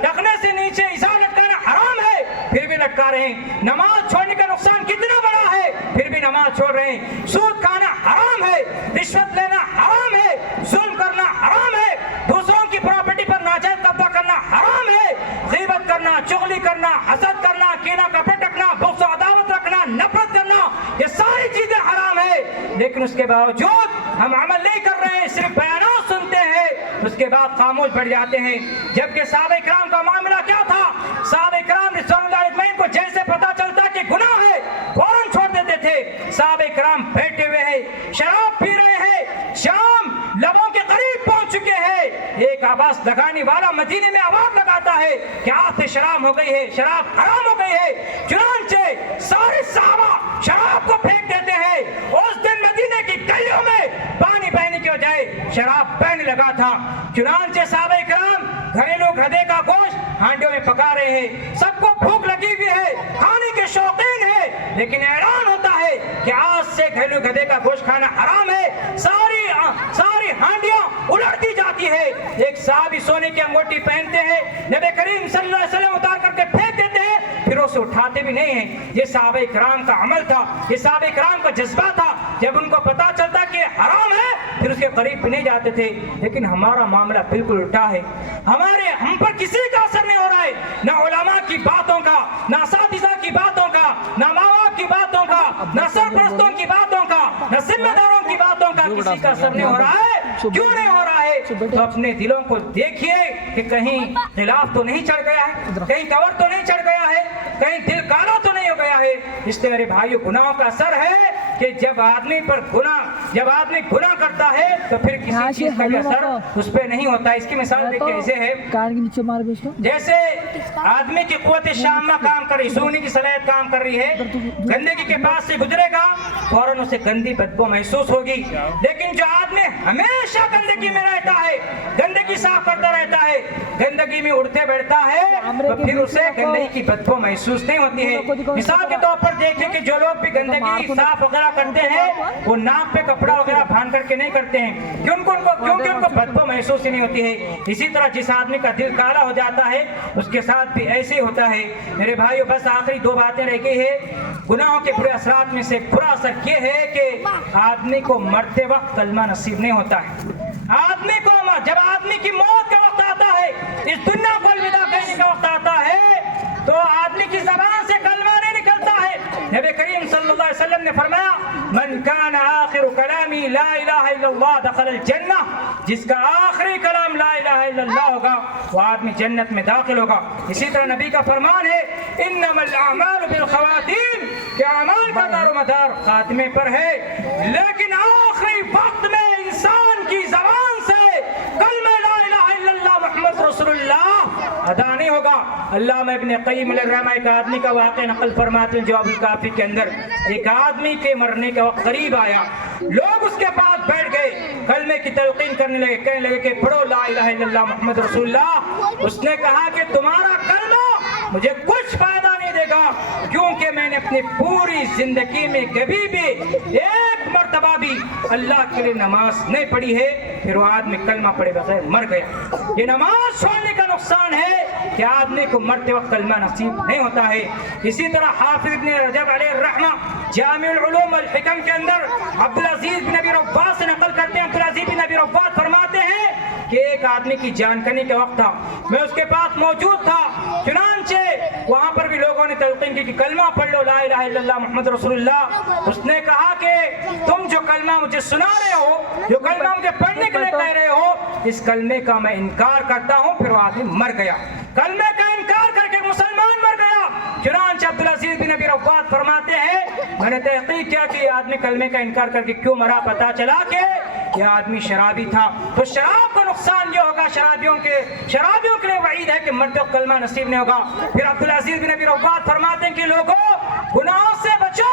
ٹخنے سے نیچے ازار لٹکانا حرام ہے، پھر بھی لٹکا رہے ہیں۔ نماز چھوڑنے کا نقصان کتنا بڑا ہے، پھر بھی نماز چھوڑ رہے ہیں۔ سود کھانا حرام ہے، رشوت لینا حرام ہے، ظلم کرنا حرام ہے، دوسروں کی پراپرٹی پر ناجائز قبضہ کرنا حرام ہے، غیبت کرنا، چغلی کرنا، حسد کرنا، کینہ کپٹ رکھنا، بغض و عداوت رکھنا، نفرت کرنا، یہ ساری چیزیں حرام ہے۔ لیکن اس کے باوجود ہم عمل نہیں کر رہے ہیں، صرف بیانات سنتے ہیں، اس کے بعد خاموش بیٹھ جاتے ہیں۔ جبکہ صحابہ کرام کا معاملہ کیا تھا؟ صحابہ کرام رضوان اللہ اجمعین کو جیسے پتا چلتا کہ گناہ ہے فوراً چھوڑ دیتے تھے۔ صحابہ کرام بیٹھے ہوئے ہیں، شراب پی رہے ہیں، شام لبوں کے قریب پہنچ چکے ہیں، ایک آواز لگانے والا مدینے میں آواز لگاتا ہے کہ آج سے شراب ہو گئی ہے، شراب حرام ہو گئی ہے۔ چنانچہ سارے صحابہ شراب کو پھینک دیتے ہیں۔ اس دن مدینے کی گلیوں میں پانی بہنے کی بجائے شراب بہنے لگا تھا۔ چنانچہ صحابہ کرام گھریلو گدھے کا گوشت ہانڈیوں میں پکا رہے ہیں، سب کو بھوک لگی ہوئی ہے، کھانے کے شوقین ہے، لیکن اعلان ہوتا ہے کہ آج سے گھریلو گدھے کا گوشت کھانا حرام ہے۔ ساری ہانڈیاں الٹتی جاتی ہے۔ ایک صحابی سونے کی انگوٹی پہنتے ہیں، نبی کریم صلی اللہ علیہ وسلم اتار کر کے پھینک دیتے ہیں، پھر اسے اٹھاتے بھی نہیں ہیں۔ یہ صحابہ کرام کا عمل تھا، یہ صحابہ کرام کا جذبہ تھا۔ جب ان کو پتا چلتا کہ حرام ہے پھر اس کے قریب بھی نہیں جاتے تھے۔ لیکن ہمارا معاملہ بالکل الٹا ہے، ہم پر کسی کا اثر نہیں ہو رہا ہے، نہ علماء کی باتوں کا، نہ اساتذہ کی باتوں کا، نہ ماں باپ کی باتوں کا، نہ سرپرستوں کی باتوں کا، نہ ذمہ داروں کی باتوں کا، کسی کا اثر نہیں ہو رہا ہے۔ کیوں نہیں ہو رہا ہے؟ تو اپنے دلوں کو دیکھیے کہ کہیں خلاف تو نہیں چڑھ گیا ہے، کہیں کور تو نہیں چڑھ گیا ہے، کہیں دل کالا تو نہیں ہو گیا ہے۔ اس لیے میرے بھائیو، گناہوں کا اثر ہے کہ جب آدمی پر گناہ جب آدمی گناہ کرتا ہے تو پھر کسی چیز کا بھی اثر اس پہ نہیں ہوتا. اس کی مثال دیکھیں ایسے ہے جیسے آدمی کی قوت شامہ کام کر رہی, سونی کی صلاحیت کام کر رہی ہے, گندگی کے پاس سے گزرے گا فوراً اسے گندی بدبو محسوس ہوگی. لیکن جو آدمی ہمیشہ گندگی میں رہتا ہے, گندگی صاف کرتا رہتا ہے, گندگی میں اڑتے بیٹھتا ہے, تو پھر اسے گندگی کی بدبو محسوس نہیں ہوتی ہے. مثال کے طور پر دیکھیں کہ جو لوگ بھی گندگی صاف وغیرہ کرتے ہیں وہ ناک پہ کپڑا وغیرہ باندھ کر کے نہیں کرتے ہیں, کیونکہ ان کو بدبو محسوس ہی نہیں ہوتی ہے. اسی طرح جس آدمی کا دل کالا ہو جاتا ہے اس کے ساتھ بھی ایسے ہی ہوتا ہے. میرے بھائیو, بس آخری 2 باتیں رہ گئی ہے. گناہوں کے برے اثرات میں سے برا اثر یہ ہے کہ آدمی کو مرتے وقت کلمہ نصیب نہیں ہوتا ہے. آدمی کو جب آدمی کی موت کا وقت آتا ہے, اس دنیا کو الوداع کہنے کا وقت آتا ہے, تو آدمی کی زبان سے کلمہ نہیں نکلتا ہے. نبی کریم صلی اللہ علیہ وسلم نے فرمایا من کان آخر کلامی لا الہ الا اللہ دخل الجنہ, جس کا آخری کلام لا الہ الا اللہ ہوگا وہ آدمی جنت میں داخل ہوگا. اسی طرح نبی کا فرمان ہے انما الاعمال بالخواتیم, کہ اعمال کا دار و مدار خاتمے پر ہے. لیکن آخری وقت میں انسان کی زبان سے کلمہ لا الہ الا اللہ محمد رسول اللہ ادا نہیں ہوگا. علامہ ابن قیم علیہ الرحمہ ایک آدمی کا واقعہ نقل فرماتے ہیں جواب الکافی کے اندر. ایک آدمی کے مرنے کا وقت قریب آیا, لوگ اس کے پاس بیٹھ گئے, کلمے کی تلقین کرنے لگے, کہنے لگے کہ پڑھو لا الہ الا اللہ محمد رسول اللہ. اس نے کہا کہ تمہارا کلمہ مجھے کچھ فائدہ نہیں دے گا, کیونکہ میں نے اپنی پوری زندگی میں کبھی بھی ایک مرتبہ بھی اللہ کے لیے نماز نہیں پڑھی ہے. پھر وہ آدمی کلمہ پڑھے بغیر مر گیا. یہ نماز چھوڑنے کا نقصان ہے کہ آدمی کو مرتے وقت کلمہ نصیب نہیں ہوتا ہے. اسی طرح حافظ ابن رجب علیہ الرحمہ جامع العلوم والحکم کے اندر عبدالعزیز بن ابی رباط سے نقل کرتے ہیں. عبدالعزیز بن ابی رباط فرماتے ہیں کہ ایک آدمی کی جان کنی کا وقت تھا, میں اس کے پاس موجود تھا. چنانچہ وہاں پر بھی لوگوں نے تلقین کی کہ کلمہ پڑھ لو لا الہ الا اللہ محمد رسول اللہ. اس نے کہا کہ تم جو کلمہ مجھے سنا رہے ہو, جو کلمہ مجھے پڑھنے کے لیے کہہ رہے ہو, اس کلمے کا میں انکار کرتا ہوں. پھر وہ آدمی مر گیا, کلمے کا انکار کر کے مسلمان مر گیا. چنانچہ عبدالعزیز بن ابی رباط فرماتے ہیں میں نے تحقیق کیا کہ یہ آدمی کلمے کا انکار کر کے کیوں مرا. پتا چلا کہ یہ آدمی شرابی تھا. تو شراب کا نقصان یہ ہوگا, شرابیوں کے لیے وعید ہے کہ مرتے وقت کلمہ نصیب نہیں ہوگا. پھر عبدالعزیز بن ابی رباط فرماتے ہیں کہ لوگوں گناہوں سے بچو,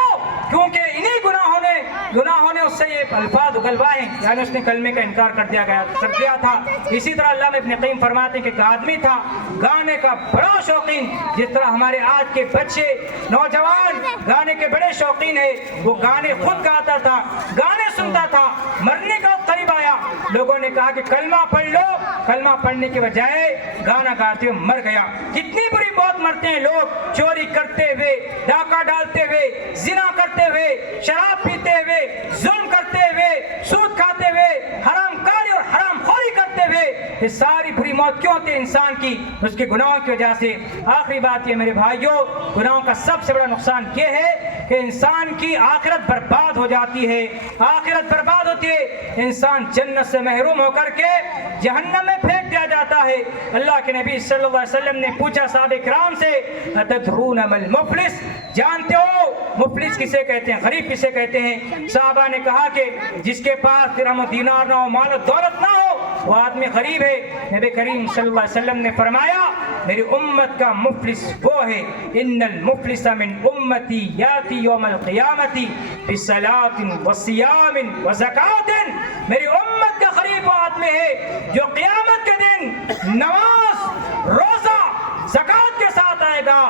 کیونکہ انہی گناہوں نے اس سے یہ الفاظ اگلوائے, یعنی اس نے کلمے کا انکار کر دیا تھا. اسی طرح علامہ ابن قیم فرماتے ہیں کہ ایک آدمی تھا گانے کا بڑا شوقین, جس طرح ہمارے آج کے بچے نوجوان گانے کے بڑے شوقین ہیں. وہ گانے خود گاتا تھا, گانے سنتا تھا. مرنے کا وقت قریب آیا, لوگوں نے کہا کہ کلمہ پڑھ لو. کلمہ پڑھنے کے بجائے گانا گاتے ہوئے مر گیا. کتنی بری موت مرتے ہیں لوگ, چوری کرتے ہوئے, ڈاکہ ڈالتے ہوئے, زنا کرتے ہوئے, شراب پیتے ہوئے, ظلم کرتے ہوئے, سود کھاتے ہوئے, حرام کاری اور حرام خوری کرتے ہوئے. یہ ساری بری موت کیوں ہوتی ہے انسان کی؟ اس کے گناہوں کی وجہ سے. آخری بات یہ میرے بھائیوں, گناہوں کا سب سے بڑا نقصان یہ ہے کہ انسان کی آخرت برباد ہو جاتی ہے. آخرت برباد ہوتی ہے, انسان جنت سے محروم ہو کر کے جہنم میں پھینک دیا جاتا ہے. اللہ کے نبی صلی اللہ علیہ وسلم نے پوچھا صحابہ کرام سے اتدرون ما المفلس, جانتے ہو مفلس کسے کہتے ہیں, غریب کسے کہتے ہیں؟ صحابہ نے کہا کہ جس کے پاس درہم و دینار نہ ہو, مال و دولت نہ ہو, وہ آدمی غریب ہے. نبی کریم صلی اللہ علیہ وسلم نے فرمایا میری امت کا مفلس وہ ہے, ان المفلس من امتی یاتی یوم القیامت بصلاۃ وصیام وزکات. میری امت کا غریب وہ آدمی ہے جو قیامت کے دن نماز, روزہ, زکات کے ساتھ آئے گا,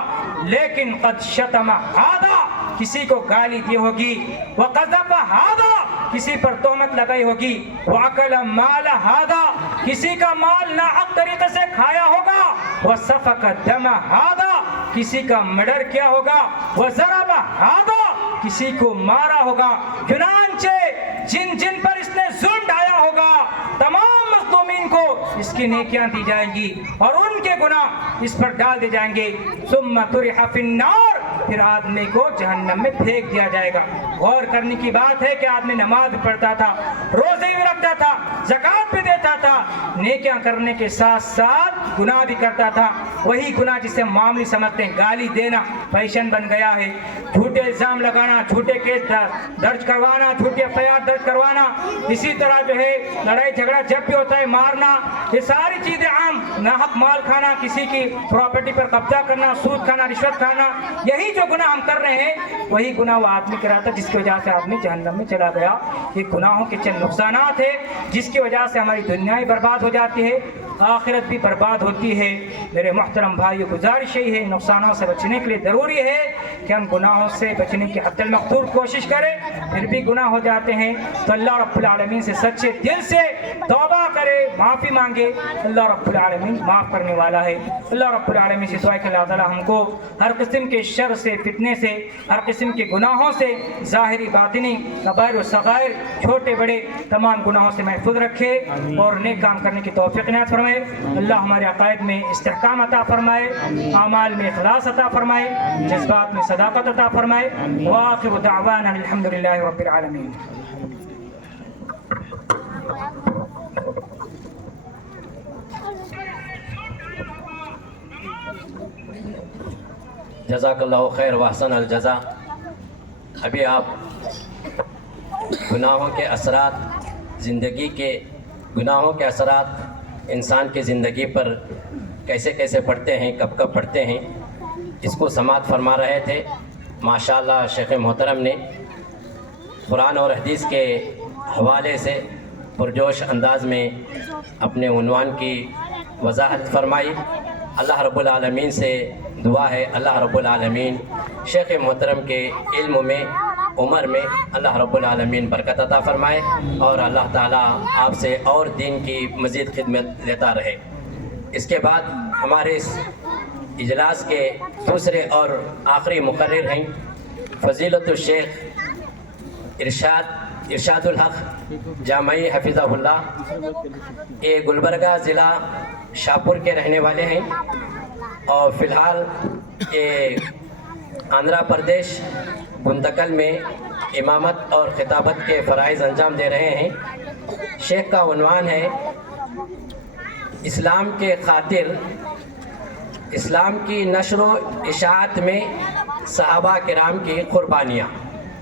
لیکن قد شتم ھذا, کسی کو گالی دی ہوگی, وقذف ھذا, کسی پر تہمت لگائی ہوگی, وَأَكَلَ مَالَ هَذَا, کسی کا مال ناحق طریقے سے کھایا ہوگا, وَسَفَكَ دَمَ هَذَا, کسی کا مرڈر کیا ہوگا, وَضَرَبَ هَذَا, کسی کو مارا ہوگا. چنانچہ جن پر اس نے ظلم ڈھایا ہوگا تمام مظلومین کو اس کی نیکیاں دی جائیں گی اور ان کے گناہ اس پر ڈال دیے جائیں گے. ثُمَّ طُرِحَ فِي النَّارِ, پھر آدمی کو جہنم میں پھینک دیا جائے گا. غور کرنے کی بات ہے کہ آدمی نماز بھی پڑھتا تھا، روزے بھی رکھتا تھا، زکوٰۃ بھی دیتا تھا، نیکیاں کرنے کے ساتھ ساتھ گناہ بھی کرتا تھا۔ وہی گناہ جسے ہم معمولی سمجھتے ہیں، گالی دینا فیشن بن گیا ہے، جھوٹے الزام لگانا، جھوٹے کیس درج کروانا، جھوٹے FIR درج کروانا، اسی طرح جو ہے لڑائی جھگڑا جب بھی ہوتا ہے مارنا، یہ ساری چیزیں عام، ناحق مال کھانا، کسی کی پراپرٹی پر قبضہ کرنا، سود کھانا، رشوت کھانا، یہی جو گناہ ہم کر رہے ہیں وہی گناہ وہ آدمی کر رہا تھا جس کی وجہ سے آدمی جہنم میں چلا گیا۔ یہ گناہوں کے چند نقصانات ہیں جس کی وجہ سے ہماری دنیا ہی برباد ہو جاتی ہے، آخرت بھی برباد ہوتی ہے۔ میرے محترم بھائیو، گزارش یہی ہے، نقصانوں سے بچنے کے لیے ضروری ہے کہ ہم گناہوں سے بچنے کی حد المقدور کوشش کریں، پھر بھی گناہ ہو جاتے ہیں تو اللہ رب العالمین سے سچے دل سے توبہ کرے، معافی مانگے، اللہ رب العالمین معاف کرنے والا ہے۔ اللہ رب العالمین سے دعا ہے کہ اللہ تعالی ہم کو ہر قسم کے شر سے، فتنے سے، ہر قسم کے گناہوں سے، ظاہری باطنی، کبائر و صغائر، چھوٹے بڑے تمام گناہوں سے محفوظ رکھے اور نیک کام کرنے کی توفیق عنایت فرمائے۔ اللہ ہمارے عقائد میں استحکام عطا فرمائے، اعمال میں اخلاص عطا فرمائے، جذبات میں صداقت عطا فرمائے۔ وآخر دعوانا الحمدللہ رب العالمین۔ جزاک اللہ خیر واحسن الجزا۔ ابھی آپ گناہوں کے اثرات، زندگی کے گناہوں کے اثرات انسان کی زندگی پر کیسے کیسے پڑتے ہیں، کب کب پڑتے ہیں، اس کو سماعت فرما رہے تھے۔ ماشاءاللہ شیخ محترم نے قرآن اور حدیث کے حوالے سے پرجوش انداز میں اپنے عنوان کی وضاحت فرمائی۔ اللہ رب العالمین سے دعا ہے اللہ رب العالمین شیخ محترم کے علم میں، عمر میں اللہ رب العالمین برکت عطا فرمائے اور اللہ تعالیٰ آپ سے اور دین کی مزید خدمت لیتا رہے۔ اس کے بعد ہمارے اس اجلاس کے دوسرے اور آخری مقرر ہیں فضیلت الشیخ ارشاد الحق جامعی حفظہ اللہ۔ یہ گلبرگہ ضلع شاہپور کے رہنے والے ہیں اور فی الحال یہ آندھرا پردیش گنتکل میں امامت اور خطابت کے فرائض انجام دے رہے ہیں۔ شیخ کا عنوان ہے اسلام کے خاطر، اسلام کی نشر و اشاعت میں صحابہ کرام کی قربانیاں،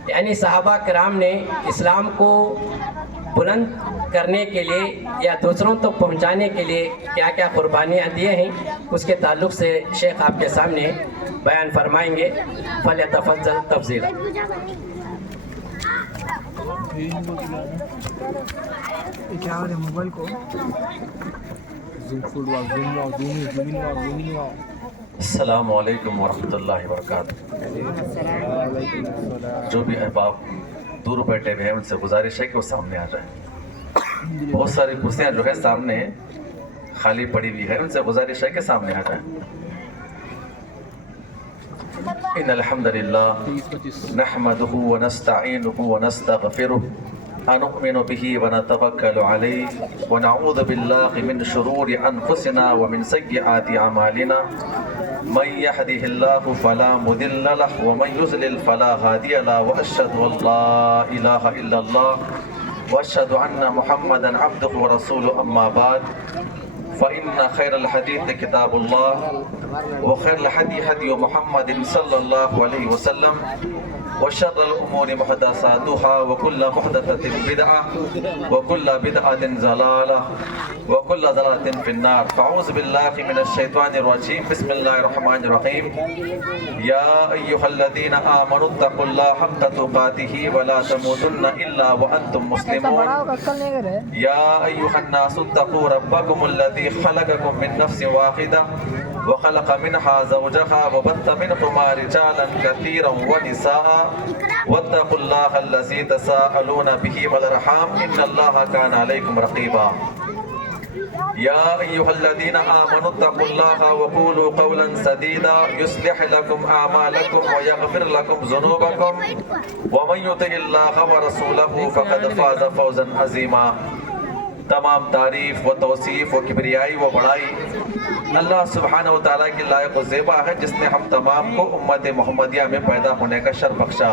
یعنی صحابہ کرام نے اسلام کو بلند کرنے کے لیے یا دوسروں تک پہنچانے کے لیے کیا کیا قربانیاں دیے ہیں، اس کے تعلق سے شیخ آپ کے سامنے بیان فرمائیں گے۔ فلیتفضل تفضیلا۔ السلام علیکم ورحمۃ اللہ وبرکاتہ۔ جو بھی احباب دور بیٹھے ہوئے ہیں ان سے گزارش ہے کہ وہ سامنے آ جائیں۔ بہت ساری کرسیاں جو ہے سامنے خالی پڑی ہوئی ہے، ان سے گزارش ہے کہ سامنے آ جائیں۔ ان الحمد للہ نحمده ونستعینه ونستغفره ونؤمن به ونتوکل علیہ ونعوذ باللہ من شرور انفسنا ومن سیئات اعمالنا من يهده الله فلا مضل له ومن يضلل فلا هادي له واشهد ان لا اله الا الله واشهد ان محمدا عبده ورسوله اما بعد فإن خير الحديث كتاب الله وخير الهدي هدي محمد صلى الله عليه وسلم وشر الأمور محدثاتها وكل محدثة بدعة وكل بدعة ضلالة وكل ضلالة في النار فأعوذ بالله من الشيطان الرجيم بسم الله الرحمن الرحيم يا أيها الذين آمنوا اتقوا الله حق تقاته ولا تموتن إلا وأنتم مسلمون يا أيها الناس اتقوا ربكم الذي خلقكم من نفس واحدة وخلق منها زوجها وبث منهما رجالا كثيرا ونساء واتقوا الله الذي تساءلون به والأرحام إن الله كان عليكم رقيبا يا أيها الذين آمنوا اتقوا الله وقولوا قولا سديدا يصلح لكم أعمالكم ويغفر لكم ذنوبكم ومن يطع الله ورسوله فقد فاز فوزا عظيما۔ تمام تعریف و توصیف و کبریائی و بڑائی اللہ سبحانہ و تعالیٰ کی لائق و زیبا ہے جس نے ہم تمام کو امت محمدیہ میں پیدا ہونے کا شرف بخشا۔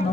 9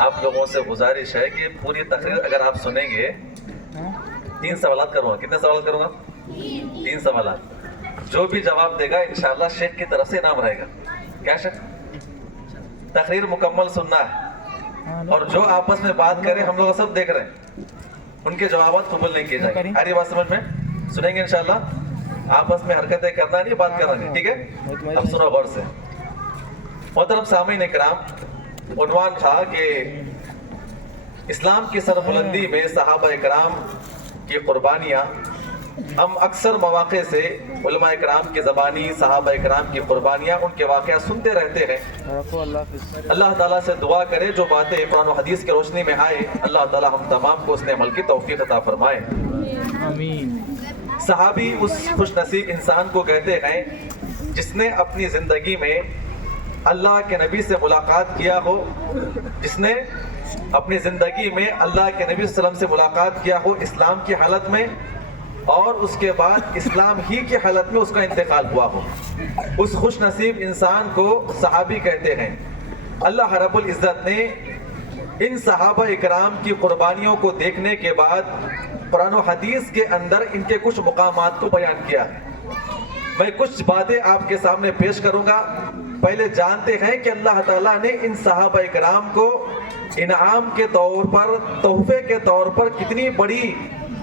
آپ لوگوں سے گزارش ہے کہ پوری تقریر اگر آپ سنیں گے 3 سوالات کروں گا. کتنے سوالات کروں گا؟ 3 سوالات. جو بھی جواب دے گا انشاءاللہ شیخ کی طرف سے انعام رہے گا. کیا شیخ؟ تقریر مکمل سننا ہے اور جو آپس میں بات کریں ہم لوگ سب دیکھ رہے ہیں, ان کے جوابات قبول نہیں کیے جائیں گے. آ رہی بات سمجھ میں؟ سنیں گے انشاءاللہ. آپس میں حرکتیں کرنا نہیں, بات کرنا نہیں. ٹھیک ہے, اب سنو غور سے. محترم سامعین اکرام, عنوان تھا کہ اسلام کی سربلندی میں صحابہ اکرام کی قربانیاں. ہم اکثر مواقع سے علماء اکرام کی زبانی صحابہ اکرام کی قربانیاں, ان کے واقعات سنتے رہتے ہیں. اللہ تعالیٰ سے دعا کرے جو باتیں قرآن و حدیث کی روشنی میں آئے, اللہ تعالیٰ ہم تمام کو اس نے عمل کی توفیق عطا فرمائے. آمین. صحابی اس خوش نصیب انسان کو کہتے ہیں جس نے اپنی زندگی میں اللہ کے نبی سے ملاقات کیا ہو, جس نے اپنی زندگی میں اللہ کے نبی صلی اللہ علیہ وسلم سے ملاقات کیا ہو اسلام کی حالت میں, اور اس کے بعد اسلام ہی کی حالت میں اس کا انتقال ہوا ہو. اس خوش نصیب انسان کو صحابی کہتے ہیں. اللہ رب العزت نے ان صحابہ اکرام کی قربانیوں کو دیکھنے کے بعد قرآن و حدیث کے اندر ان کے کچھ مقامات کو بیان کیا ہے. میں کچھ باتیں آپ کے سامنے پیش کروں گا. پہلے جانتے ہیں کہ اللہ تعالیٰ نے ان صحابہ اکرام کو انعام کے طور پر, تحفے کے طور پر کتنی بڑی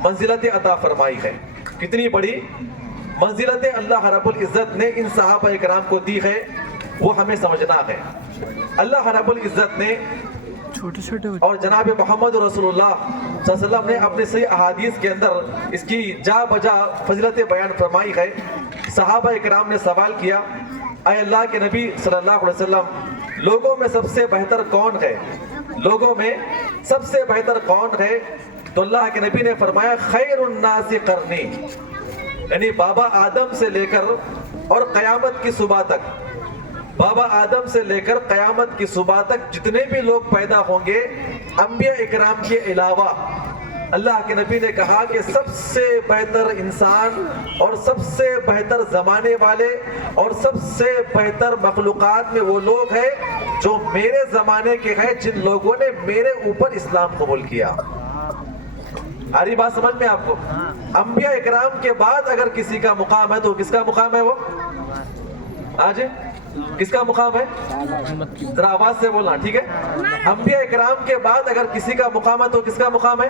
منزلت عطا فرمائی ہے. کتنی بڑی منزلت اللہ رب العزت نے ان صحابہ اکرام کو دی ہے, وہ ہمیں سمجھنا ہے. اللہ رب العزت نے اور جناب محمد رسول اللہ صلی اللہ علیہ وسلم نے اپنے صحیح احادیث کے اندر اس کی جا بجا فضیلت بیان فرمائی ہے. صحابہ اکرام نے سوال کیا, اے اللہ کے نبی صلی اللہ علیہ وسلم, لوگوں میں سب سے بہتر کون ہے؟ لوگوں میں سب سے بہتر کون ہے؟ تو اللہ کے نبی نے فرمایا خیر الناس قرنی, یعنی بابا آدم سے لے کر اور قیامت کی صبح تک, بابا آدم سے لے کر قیامت کی صبح تک جتنے بھی لوگ پیدا ہوں گے انبیاء اکرام کے علاوہ, اللہ کے نبی نے کہا کہ سب سے بہتر انسان اور سب سے بہتر زمانے والے اور سب سے بہتر مخلوقات میں وہ لوگ ہیں جو میرے زمانے کے ہیں, جن لوگوں نے میرے اوپر اسلام قبول کیا. آ رہی بات سمجھ میں آپ کو؟ انبیاء اکرام کے بعد اگر کسی کا مقام ہے تو کس کا مقام ہے وہ؟ آج کس کا مقام ہے؟ ذرا آواز سے بولنا, ٹھیک ہے؟ انبیاء اکرام کے بعد اگر کسی کا مقام ہے تو کس کا مقام ہے؟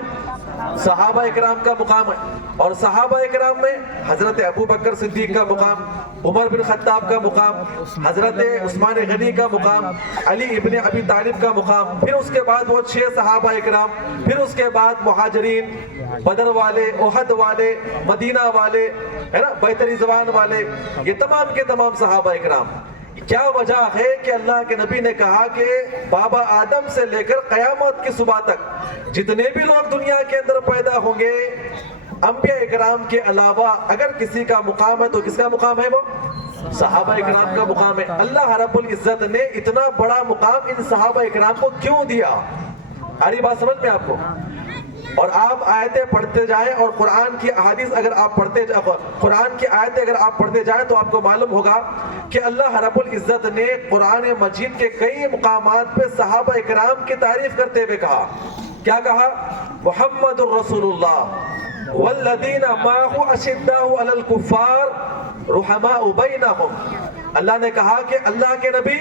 صحابہ اکرام کا مقام ہے. اور صحابہ اکرام میں حضرت ابو بکر صدیق کا مقام, عمر بن خطاب کا مقام, حضرت عثمان غنی کا مقام, علی ابن ابی طالب کا مقام, پھر اس کے بعد وہ 6 صحابہ اکرام, پھر اس کے بعد مہاجرین, بدر والے, احد والے, مدینہ والے, ہے نا, بیت رضوان والے, یہ تمام کے تمام صحابہ اکرام. کیا وجہ ہے کہ اللہ کے نبی نے کہا کہ بابا آدم سے لے کر قیامت کی صبح تک جتنے بھی لوگ دنیا کے اندر پیدا ہوں گے انبیاء اکرام کے علاوہ اگر کسی کا مقام ہے تو کس کا مقام ہے؟ وہ صحابہ اکرام کا مقام ہے. اللہ رب العزت نے اتنا بڑا مقام ان صحابہ اکرام کو کیوں دیا؟ آ رہی بات سمجھ میں آپ کو؟ اور آپ آیتیں پڑھتے جائیں اور قرآن کی احادیث اگر آپ پڑھتے جائیں, قرآن کی آیتیں اگر آپ پڑھتے جائیں تو آپ کو معلوم ہوگا کہ اللہ رب العزت نے قرآن مجید کے کئی مقامات پہ صحابہ اکرام کی تعریف کرتے ہوئے کہا. کیا کہا؟ محمد الرسول اللہ والذین معہ اشداء علی الکفار رحماء بینہم. اللہ نے کہا کہ اللہ کے نبی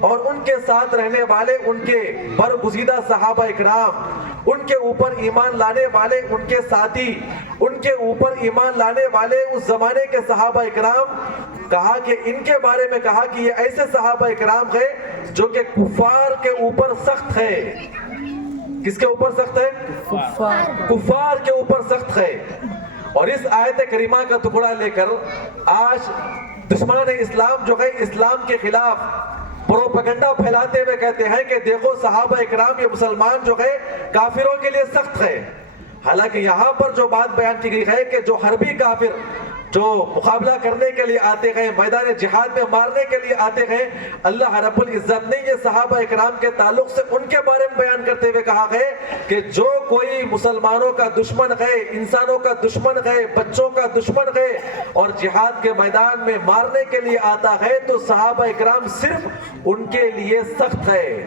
اور ان کے ساتھ رہنے والے, ان کے برگزیدہ صحابہ اکرام, ان کے اوپر ایمان لانے والے, ان کے ساتھی, ان کے اوپر ایمان لانے والے اس زمانے کے صحابہ اکرام, کہا کہ ان کے بارے میں کہا کہ یہ ایسے صحابہ اکرام ہیں جو کہ کفار کے اوپر سخت ہے. کس کے اوپر سخت ہے؟ کفار کے اوپر سخت ہے. اور اس آیت کریمہ کا ٹکڑا لے کر آج دشمنان اسلام جو ہے اسلام کے خلاف پروپیگنڈا پھیلاتے ہوئے کہتے ہیں کہ دیکھو صحابہ اکرام یہ مسلمان جو ہے کافروں کے لیے سخت ہے. حالانکہ یہاں پر جو بات بیان کی گئی ہے کہ جو حربی کافر جو مقابلہ کرنے کے لیے آتے ہیں, میدان جہاد میں مارنے کے لیے آتے ہیں, اللہ رب العزت نے یہ صحابہ اکرام کے تعلق سے ان کے بارے میں بیان کرتے ہوئے کہا ہے کہ جو کوئی مسلمانوں کا دشمن ہے, انسانوں کا دشمن ہے, بچوں کا دشمن ہے اور جہاد کے میدان میں مارنے کے لیے آتا ہے تو صحابہ اکرام صرف ان کے لیے سخت ہے.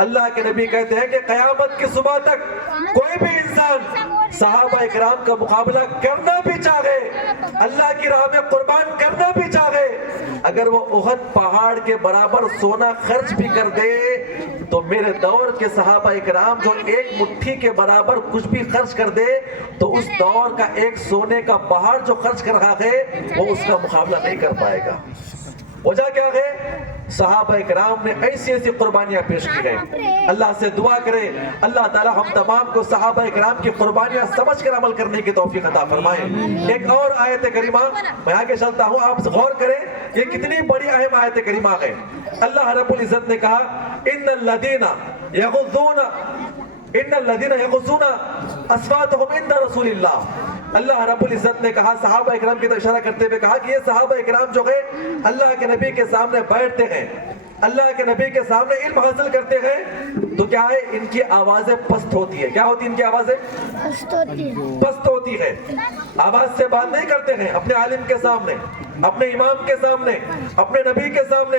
اللہ کے نبی کہتے ہیں کہ قیامت کی صبح تک کوئی بھی انسان صحابہ اکرام کا مقابلہ کرنا بھی چاہے, اللہ کی راہ میں قربان کرنا بھی چاہے, اگر وہ احد پہاڑ کے برابر سونا خرچ بھی کر دے تو میرے دور کے صحابہ اکرام جو ایک مٹھی کے برابر کچھ بھی خرچ کر دے تو اس دور کا ایک سونے کا پہاڑ جو خرچ کر رہا ہے وہ اس کا مقابلہ نہیں کر پائے گا. وجہ کیا ہے؟ صحابہ اکرام نے ایسی ایسی قربانیاں پیش کی ہیں. اللہ سے دعا کرے اللہ تعالی ہم تمام کو صحابہ اکرام کی قربانیاں سمجھ کر عمل کرنے کی توفیق عطا فرمائے. ایک اور آیت کریمہ میں آگے چلتا ہوں, آپ غور کریں یہ کتنی بڑی اہم آیت کریمہ ہے. اللہ رب العزت نے کہا ان الذین یغضون اصواتهم عند رسول اللہ. اللہ رب العزت نے کہا صحابہ اکرام کی طرف اشارہ کرتے ہوئے کہا کہ یہ صحابہ اکرام جو ہے اللہ کے نبی کے سامنے بیٹھتے ہیں, اللہ کے نبی کے سامنے علم حاصل کرتے ہیں تو کیا ہے ان کی آوازیں پست ہوتی ہے. کیا ہوتی ہے ان کی آوازیں؟ پست ہوتی ہے. آواز سے بات نہیں کرتے ہیں اپنے عالم کے سامنے, اپنے امام کے سامنے, اپنے نبی کے سامنے.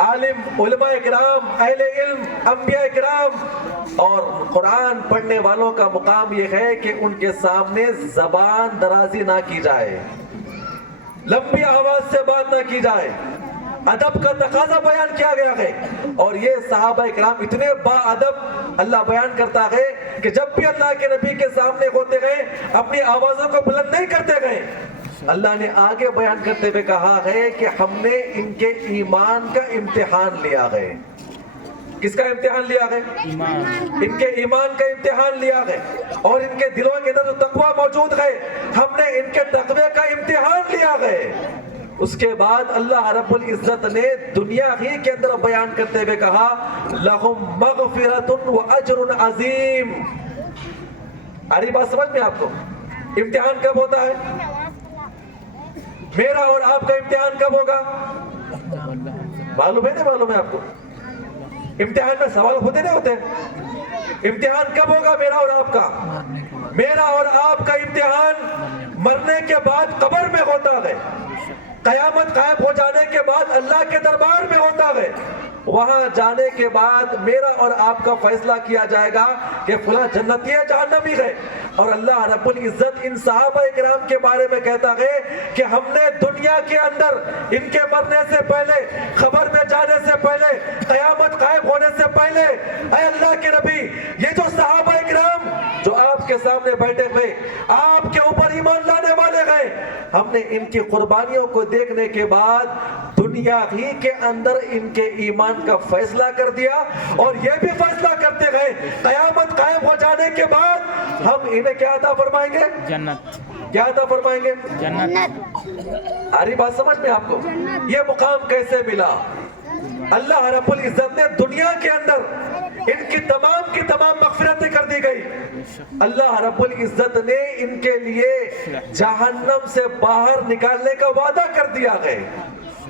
عالم, علماء اکرام, اہل علم, انبیاء اکرام اور قرآن پڑھنے والوں کا مقام یہ ہے کہ ان کے سامنے زبان درازی نہ کی جائے, لمبی آواز سے بات نہ کی جائے, ادب کا تقاضا بیان کیا گیا ہے. اور یہ صحابہ اکرام اتنے با ادب اللہ بیان کرتا ہے کہ جب بھی اللہ کے نبی کے سامنے ہوتے گئے اپنی آوازوں کو بلند نہیں کرتے گئے. اللہ نے آگے بیان کرتے ہوئے کہا ہے کہ ہم نے ان کے ایمان کا امتحان لیا ہے. کس کا امتحان لیا ہے؟ ان کے ایمان کا امتحان لیا ہے. اور ان کے دلوں کے اندر جو تقوی موجود ہے ہم نے ان کے تقوی کا امتحان لیا ہے. اس کے بعد اللہ رب العزت نے دنیا ہی کے اندر بیان کرتے ہوئے کہا لہم مغفرۃ و اجر عظیم. آ رہی بات سمجھ میں آپ کو؟ امتحان کب ہوتا ہے؟ میرا اور آپ کا امتحان کب ہوگا؟ معلوم ہے نہیں معلوم ہے آپ کو؟ امتحان میں سوال ہوتے نہیں ہوتے. امتحان کب ہوگا میرا اور آپ کا؟ میرا اور آپ کا امتحان مرنے کے بعد قبر میں ہوتا ہے, قیامت قائم ہو جانے کے بعد اللہ کے دربار میں ہوتا ہے. وہاں جانے کے بعد میرا اور آپ کا فیصلہ کیا جائے گا کہ فلاں جنتی ہے جہنمی ہے. اور اللہ رب العزت ان صحابہ اکرام کے بارے میں کہتا ہے کہ ہم نے دنیا کے اندر ان کے مرنے سے پہلے, خبر میں جانے سے پہلے, قیامت قائم ہونے سے پہلے, اے اللہ کے نبی یہ جو صحابہ اکرام جو آپ کے سامنے بیٹھے ہوئے آپ کے اوپر ایمان لانے والے ہیں, ہم نے ان کی قربانیوں کو دیکھنے کے بعد دنیا ہی کے اندر ان کے ایمان کا فیصلہ کر دیا. اور یہ بھی فیصلہ کرتے گئے قیامت قائم ہو جانے کے بعد ہم انہیں کیا عطا فرمائیں گے؟ جنت. کیا عطا فرمائیں گے؟ جنت. آ رہی بات سمجھ میں آپ کو؟ یہ مقام کیسے ملا؟ اللہ رب العزت نے دنیا کے اندر ان کی تمام مغفرتیں کر دی گئی. اللہ رب العزت نے ان کے لیے جہنم سے باہر نکالنے کا وعدہ کر دیا ہے.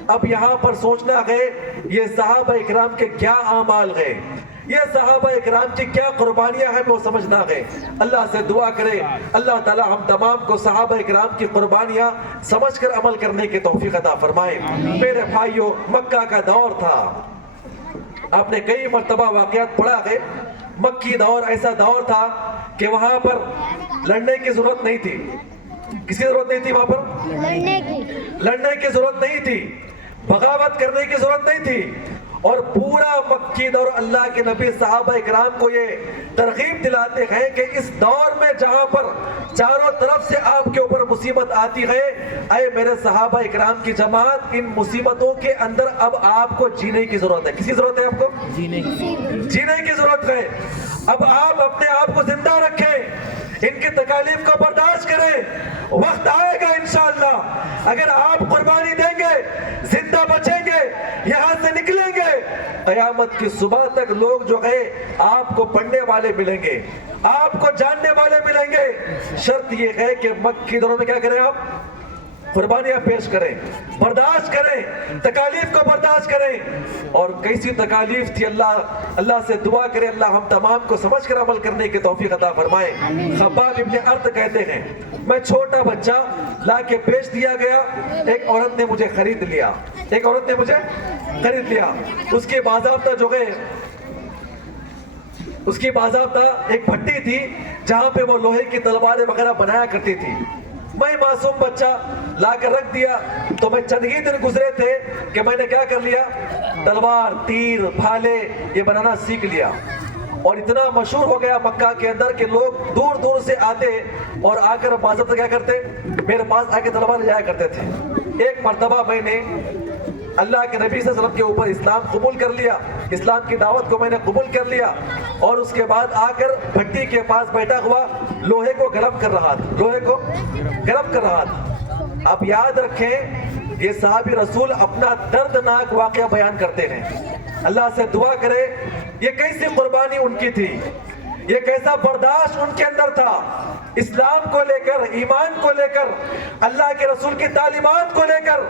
اب یہاں پر سوچنا ہے یہ صحابہ اکرام کے کیا اعمال ہیں, یہ صحابہ اکرام کی کیا قربانیاں ہیں, وہ سمجھنا ہے. اللہ سے دعا کرے اللہ تعالی ہم تمام کو صحابہ اکرام کی قربانیاں سمجھ کر عمل کرنے کی توفیق عطا فرمائے. میرے بھائیوں, مکہ کا دور تھا, آپ نے کئی مرتبہ واقعات پڑھا ہے. مکی دور ایسا دور تھا کہ وہاں پر لڑنے کی ضرورت نہیں تھی. کسی ضرورت نہیں تھی وہاں پر لڑنے کی ضرورت نہیں تھی, بغاوت کرنے کی ضرورت نہیں تھی. اور پورا مکی دور اللہ کے نبی صحابہ اکرام کو یہ ترغیب دلاتے ہیں کہ اس دور میں جہاں پر چاروں طرف سے آپ کے اوپر مصیبت آتی ہے, اے میرے صحابہ اکرام کی جماعت, ان مصیبتوں کے اندر اب آپ کو جینے کی ضرورت ہے. کسی ضرورت ہے آپ کو؟ جینے کی ضرورت ہے. اب آپ اپنے آپ کو زندہ رکھیں, ان کی تکالیف کو برداشت کریں. وقت آئے گا انشاءاللہ اگر آپ قربانی دیں گے, زندہ بچیں گے, یہاں سے نکلیں گے, قیامت کی صبح تک لوگ جو ہے آپ کو پڑھنے والے ملیں گے, آپ کو جاننے والے ملیں گے. شرط یہ ہے کہ مکی دوروں میں کیا کریں, آپ قربانیاں پیش کریں, برداشت کریں, تکالیف کو برداشت کریں. اور کیسی تکالیف تھی, اللہ سے دعا کریں اللہ ہم تمام کو سمجھ کر عمل کرنے کی توفیق عطا فرمائے. خباب ابن ارت کہتے ہیں میں چھوٹا بچہ لا کے بیچ دیا گیا, ایک عورت نے مجھے خرید لیا, اس کے باضابطہ جو ہے اس کی باضابطہ ایک بھٹی تھی جہاں پہ وہ لوہے کی تلواریں وغیرہ بنایا کرتی تھی. میں معصوم بچہ لا کر رکھ دیا تو میں چند ہی دن گزرے تھے کہ میں نے کیا کر لیا, تلوار, تیر, بھالے یہ بنانا سیکھ لیا. اور اتنا مشہور ہو گیا مکہ کے اندر کہ لوگ دور دور سے آتے اور آ کر باضابطہ کیا کرتے, میرے پاس آ کے تلوار لے جایا کرتے تھے. ایک مرتبہ میں نے اللہ کے نبی صلی اللہ علیہ وسلم کے اوپر اسلام قبول کر لیا, اسلام کی دعوت کو میں نے قبول کر لیا, اور اس کے بعد آ کر بھٹی کے پاس بیٹھا ہوا لوہے کو گرم کر رہا تھا, اب یاد رکھیں یہ صحابی رسول اپنا دردناک واقعہ بیان کرتے ہیں. اللہ سے دعا کرے یہ کیسی قربانی ان کی تھی, یہ کیسا برداشت ان کے اندر تھا, اسلام کو لے کر, ایمان کو لے کر, اللہ کے رسول کی تعلیمات کو لے کر.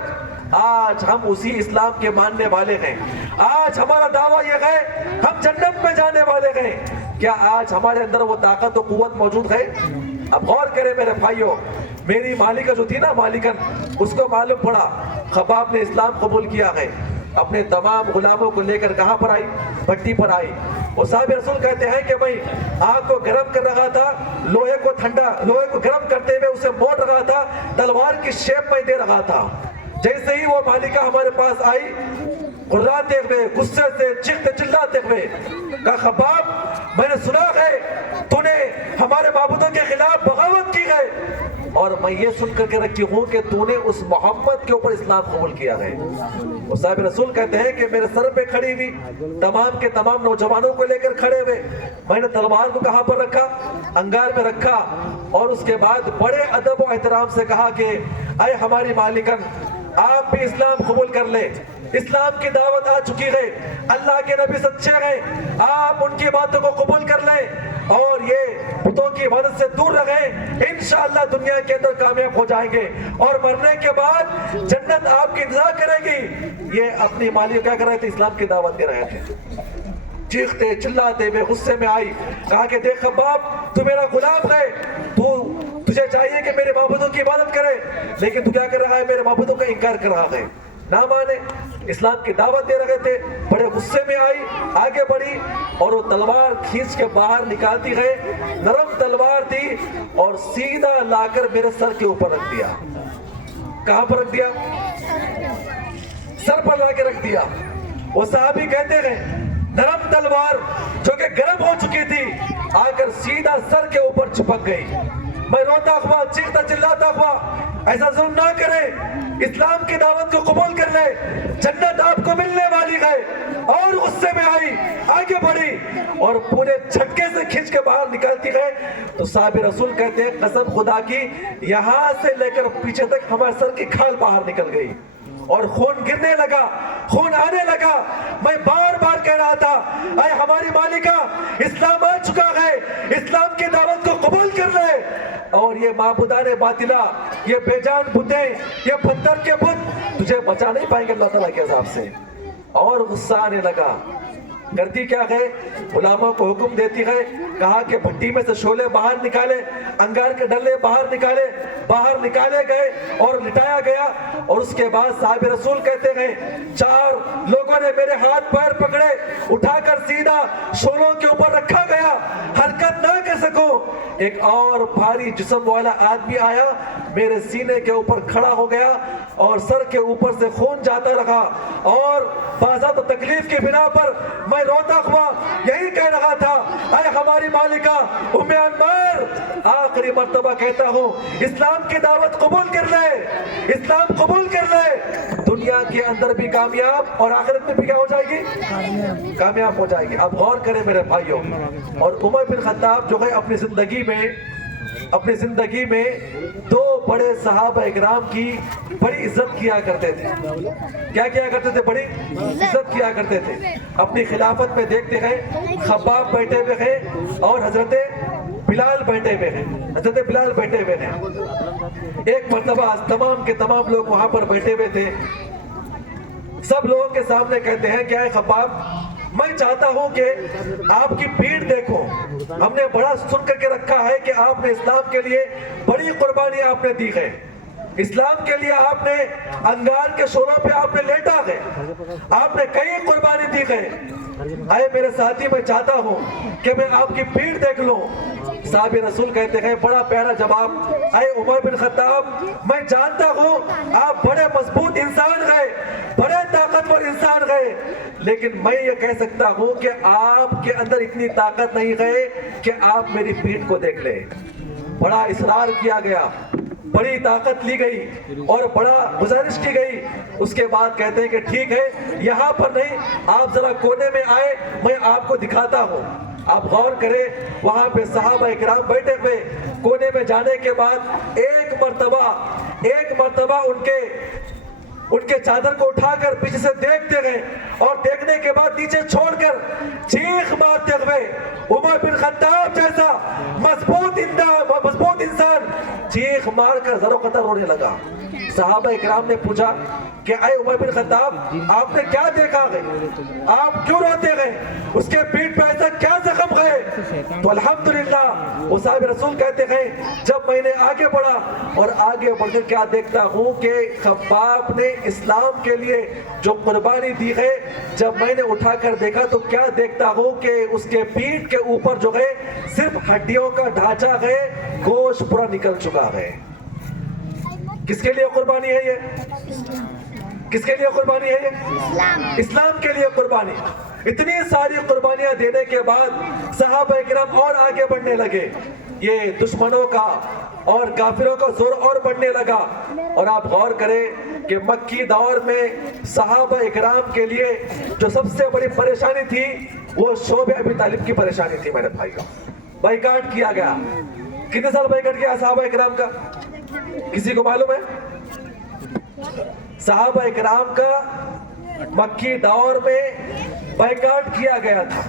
آج ہم اسی اسلام کے ماننے والے ہیں, آج ہمارا دعویٰ یہ ہے ہم جنت میں جانے والے ہیں. کیا آج ہمارے اندر وہ طاقت و قوت موجود ہے؟ اب غور کریں میرے بھائیوں, میری مالکہ جو تھی نا, مالکن, اس کو معلوم پڑا خباب نے اسلام قبول کیا ہے, اپنے تمام غلاموں کو لے کر کہاں پر آئی, بھٹی پر آئی. وہ صحابی رسول کہتے ہیں کہ میں آگ کو گرم کر رہا تھا, لوہے کو گرم کرتے ہوئے اسے موڑ رہا تھا, تلوار کی شیپ میں دے رہا تھا. جیسے ہی وہ مالکہ ہمارے پاس آئی, غراتے ہوئے, غصے سے چیختے چلاتے ہوئے کہا, خباب میں نے سنا ہے تو نے ہمارے معبودوں کے خلاف بغاوت کی ہے, اور میں یہ سن کر کے رکھی ہوں کہ تو نے اس محمد کے اوپر اسلام قبول کیا ہے. وہ صاحب رسول کہتے ہیں کہ میرے سر پہ کھڑی ہوئی تمام کے تمام نوجوانوں کو لے کر کھڑے ہوئے, میں نے تلوار کو کہاں پر رکھا, انگار میں رکھا, اور اس کے بعد بڑے ادب و احترام سے کہا کہ اے ہماری مالکن, آپ بھی اسلام قبول کر لیں, اسلام کی دعوت آ چکی ہے, اللہ کے نبی سچے ہیں, آپ ان کی باتوں کو قبول کر لیں اور یہ بتوں کی عبادت سے دور رہیں, انشاءاللہ دنیا کے اندر کامیاب ہو جائیں گے اور مرنے کے بعد جنت آپ کی انتظار کرے گی. یہ اپنی مالی کیا کر رہے تھے, اسلام کی دعوت دے رہے تھے. چیختے چلاتے ہوئے غصے میں آئی, کہا کہ دیکھ خباب تو میرا غلام ہے, تجھے چاہیے کہ میرے معبودوں کی عبادت کرے, لیکن تو کیا کر رہا ہے, میرے معبودوں کا انکار کر رہا ہے. نہ مانے, اسلام کی دعوت دے رہے تھے, بڑے غصے میں آئی, آگے بڑھی اور وہ تلوار کھینچ کے باہر نکالتی گئے, نرم تلوار تھی, اور سیدھا لا کر میرے سر کے اوپر رکھ دیا. کہاں پر رکھ دیا, سر پر لا کے رکھ دیا. وہ صحابی کہتے ہیں نرم تلوار جو کہ گرم ہو چکی تھی آ کر سیدھا سر کے اوپر چپک گئی. میں روتا ہوا, چیختا چلاتا ہوا, ایسا ظلم نہ کرے, اسلام کی دعوت کو قبول کر لے, جنت آپ کو ملنے والی ہے. اور غصے میں آئی, آگے بڑھی اور پورے جھٹکے سے کھینچ کے باہر نکالتی گئے. تو صحابی رسول کہتے ہیں قسم خدا کی, یہاں سے لے کر پیچھے تک ہمارے سر کی کھال باہر نکل گئی اور خون گرنے لگا, خون آنے لگا. میں بار بار کہہ رہا تھا اے ہماری مالکہ, اسلام آ چکا ہے, اسلام کی دعوت کو قبول کر لے, اور یہ معبودان باطلہ, یہ بے جان بتیں, یہ پتھر کے بت تجھے بچا نہیں پائیں گے اللہ تعالیٰ کے عذاب سے. اور غصہ آنے لگا. کرتی کیا ہے, غلاموں کو حکم دیتی ہے, کہا کہ بھٹی میں سے شعلے باہر نکالے, انگار کے ڈلے باہر نکالے گئے اور لٹایا گیا. اور اس کے بعد صاحب رسول کہتے ہیں 4 لوگوں نے میرے ہاتھ پیر پکڑے, اٹھا کر سیدھا شعلوں کے اوپر رکھا گیا, حرکت نہ کر سکوں. ایک اور بھاری جسم والا آدمی آیا, میرے سینے کے اوپر کھڑا ہو گیا اور سر کے اوپر سے خون جاتا رہا, اور بازات و تکلیف کی بنا پر میں روتا ہوا یہی کہہ رہا تھا اے ہماری مالکہ ام انمار, آخری مرتبہ کہتا ہوں اسلام کی دعوت قبول کر لے, اسلام قبول کر لے, دنیا کے اندر بھی کامیاب اور آخرت میں بھی کیا ہو جائے گی, کامیاب ہو جائے گی. اب غور کریں میرے بھائیوں, اور عمر بن خطاب جو ہے اپنی زندگی میں 2 بڑے صحابہ اکرام کی بڑی عزت کیا کرتے تھے. کیا کیا کرتے تھے, بڑی عزت کیا کرتے تھے. اپنی خلافت میں دیکھتے ہیں خباب بیٹھے ہوئے ہیں اور حضرت بلال بیٹھے ہوئے ہیں. ایک مرتبہ تمام کے تمام لوگ وہاں پر بیٹھے ہوئے تھے. سب لوگوں کے سامنے کہتے ہیں کہ اے خباب, میں چاہتا ہوں کہ آپ کی پیٹھ دیکھو, ہم نے بڑا سن کر کے رکھا ہے کہ آپ نے اسلام کے لیے بڑی قربانی آپ نے دی ہے, اسلام کے لیے آپ نے انگار کے شعلوں پہ آپ نے لیٹا ہے, آپ نے کئی قربانی دی ہے, اے میرے ساتھی میں چاہتا ہوں کہ میں آپ کی پیٹھ دیکھ لوں. صحاب رسول کہتے ہیں بڑا پیارا جواب. اے عمر بن خطاب میں جانتا ہوں آپ بڑے مضبوط انسان گئے, بڑے طاقتور انسان گئے, لیکن میں یہ کہہ سکتا ہوں کہ آپ کے اندر اتنی طاقت نہیں گئے کہ آپ میری پیٹھ کو دیکھ لیں. بڑا اصرار کیا گیا, بڑی طاقت لی گئی اور بڑا گزارش کی گئی. اس کے بعد کہتے ہیں کہ ٹھیک ہے یہاں پر نہیں, آپ ذرا کونے میں آئے, میں آپ کو دکھاتا ہوں. آپ غور کریں وہاں پہ صحابہ اکرام بیٹھے ہوئے. کونے میں جانے کے بعد ایک مرتبہ ان کے چادر کو اٹھا کر پیچھے سے دیکھتے گئے اور دیکھنے کے بعد نیچے چھوڑ کر چیخ مارتے ہوئے عمر بن خطاب جیسا مضبوط انسان چیخ مار کر زر و قطر رونے لگا. صحابہ اکرام نے پوچھا کہ اے عمر بن خطاب آپ نے کیا دیکھا گئے, آپ کیوں روتے گئے, اس کے پیٹھ پہ ایسا کیا زخم گئے؟ تو الحمدللہ وہ صاحب رسول کہتے ہیں جب میں نے آگے بڑھا اور آگے بڑھ کر کیا دیکھتا ہوں کہ خباب نے اسلام کے لیے جو قربانی دی ہے, جب میں نے اٹھا کر دیکھا تو کیا دیکھتا ہوں کہ اس کے پیٹھ کے اوپر جو ہے صرف ہڈیوں کا ڈھانچہ ہے, گوشت پورا نکل چکا ہے. کس کے لیے قربانی ہے یہ؟ کس کے لیے قربانی ہے یہ؟ اسلام کے لیے قربانی. اتنی ساری قربانیاں دینے کے بعد صحابہ اکرام اور آگے بڑھنے لگے. یہ دشمنوں کا اور کافروں کا زور اور بڑھنے لگا. اور آپ غور کریں کہ مکی دور میں صحابہ اکرام کے لیے جو سب سے بڑی پریشانی تھی وہ شعب ابی طالب کی پریشانی تھی. میرے بھائیوں, بائیکاٹ کیا گیا. کتنے سال بائیکاٹ کیا صحابہ اکرام کا؟ کسی کو معلوم ہے؟ صحابہ اکرام کا مکی دور میں بائیکاٹ کیا گیا تھا.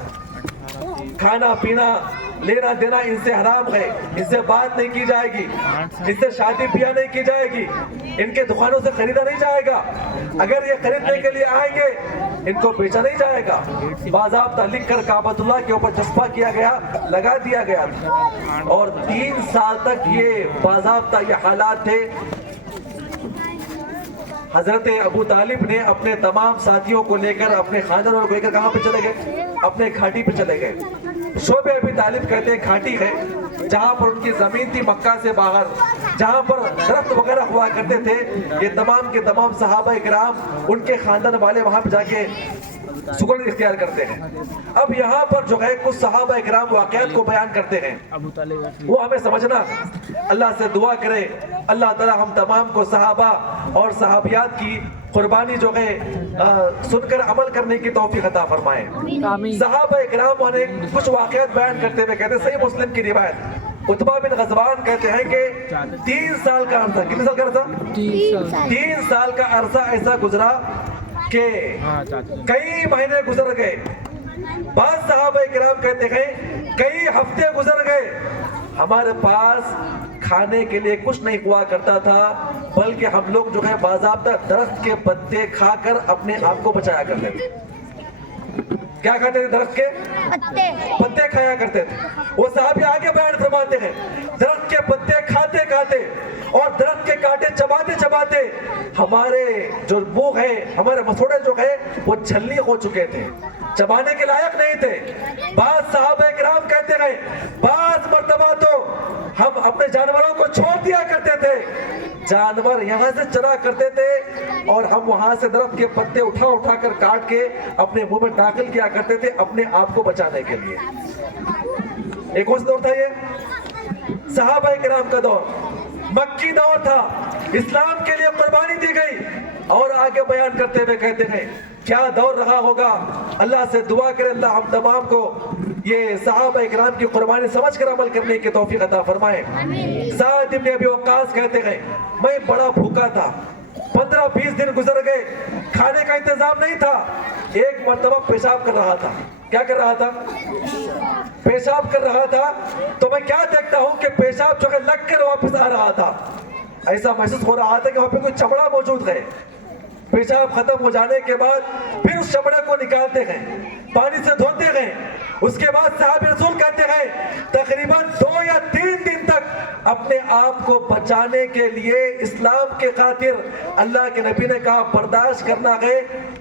کھانا پینا لینا دینا ان سے حرام ہے, ان سے بات نہیں کی جائے گی, ان سے شادی بیاہ نہیں کی جائے گی, ان کے دکانوں سے خریدا نہیں جائے گا. اگر یہ خریدنے کے لیے آئیں گے ان کو بیچا نہیں جائے گا. باضابطہ لکھ کر کعبۃ اللہ کے اوپر چسپاں کیا گیا, لگا دیا گیا تھا. اور 3 سال تک یہ باضابطہ یہ حالات تھے. حضرت ابو طالب نے اپنے تمام ساتھیوں کو لے کر اپنے خاندان کو لے کر کہاں پہ چلے گئے؟ اپنے گھاٹی پہ چلے گئے. شعب ابی طالب کہتے ہیں گھاٹی ہے جہاں پر ان کی زمین تھی مکہ سے باہر, جہاں پر درخت وغیرہ ہوا کرتے تھے. یہ تمام کے تمام صحابہ اکرام ان کے خاندان والے وہاں پہ جا کے سکون اختیار کرتے ہیں. اب یہاں پر جو ہے کچھ صحابہ اکرام واقعات کو بیان کرتے ہیں, وہ ہمیں سمجھنا. اللہ سے دعا کرے اللہ تعالی ہم تمام کو صحابہ اور صحابیات کی قربانی جو ہے سن کر عمل کرنے کی توفیق عطا فرمائے. صحابہ اکرام نے کچھ واقعات بیان کرتے ہوئے کہتے ہیں, صحیح مسلم کی روایت, عتبہ بن غزوان کہتے ہیں کہ 3 سال کا عرصہ, کتنے سال کا عرصہ؟ 3 سال کا عرصہ ایسا گزرا کہ کئی مہینے گزر گئے. بعض صحابہ کرام کہتے ہیں کئی ہفتے گزر گئے, ہمارے پاس کھانے کے لیے کچھ نہیں ہوا کرتا تھا, بلکہ ہم لوگ جو ہے باضابطہ درخت کے پتے کھا کر اپنے آپ کو بچایا کرتے تھے. کیا کھاتے تھے؟ درخت کے پتے کھایا کرتے تھے. وہ صحابی آگے بیان فرماتے ہیں درخت کے پتے کھاتے کھاتے اور درخت کے کانٹے چباتے چباتے ہمارے جو منہ ہے, ہمارے مسوڑے جو ہے وہ چھلنی ہو چکے تھے, چبانے کے لائق نہیں تھے. بعض صحابہ کرام کہتے ہیں بعض مرتبہ تو ہم اپنے جانوروں کو چھوڑ دیا کرتے تھے, جانور یہاں سے چرا کرتے تھے اور ہم وہاں سے درخت کے پتے اٹھا کر کاٹ کے اپنے منہ میں داخل کیا کرتے تھے اپنے آپ کو بچانے کے لیے. ایک کون سا دور تھا یہ؟ صحابہ کرام کا دور, مکی دور تھا. اسلام کے لیے قربانی دی گئی. اور آگے بیان کرتے ہوئے کہتے ہیں کیا دور رہا ہوگا. اللہ سے دعا کرے اللہ ہم تمام کو یہ صحابہ اکرام کی قربانی سمجھ کر عمل کرنے کی توفیق عطا فرمائے. سعد بن ابی وقاص کہتے ہیں میں بڑا بھوکا تھا, 15-20 دن گزر گئے, کھانے کا انتظام نہیں تھا. ایک مرتبہ پیشاب کر رہا تھا. کیا کر رہا تھا؟ پیشاب کر رہا تھا. تو میں کیا دیکھتا ہوں کہ پیشاب جو ہے لگ کر واپس آ رہا تھا. ایسا محسوس ہو رہا تھا کہ وہاں پہ کوئی چمڑا موجود ہے. پیشاب ختم ہو جانے کے بعد پھر اس چمڑے کو نکالتے ہیں, پانی سے دھوتے ہیں. اس کے بعد صحابہ رسول کہتے ہیں تقریباً 2 یا 3 دن تک اپنے آپ کو بچانے کے لیے اسلام کے خاطر اللہ کے نبی نے کہا برداشت کرنا ہے,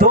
2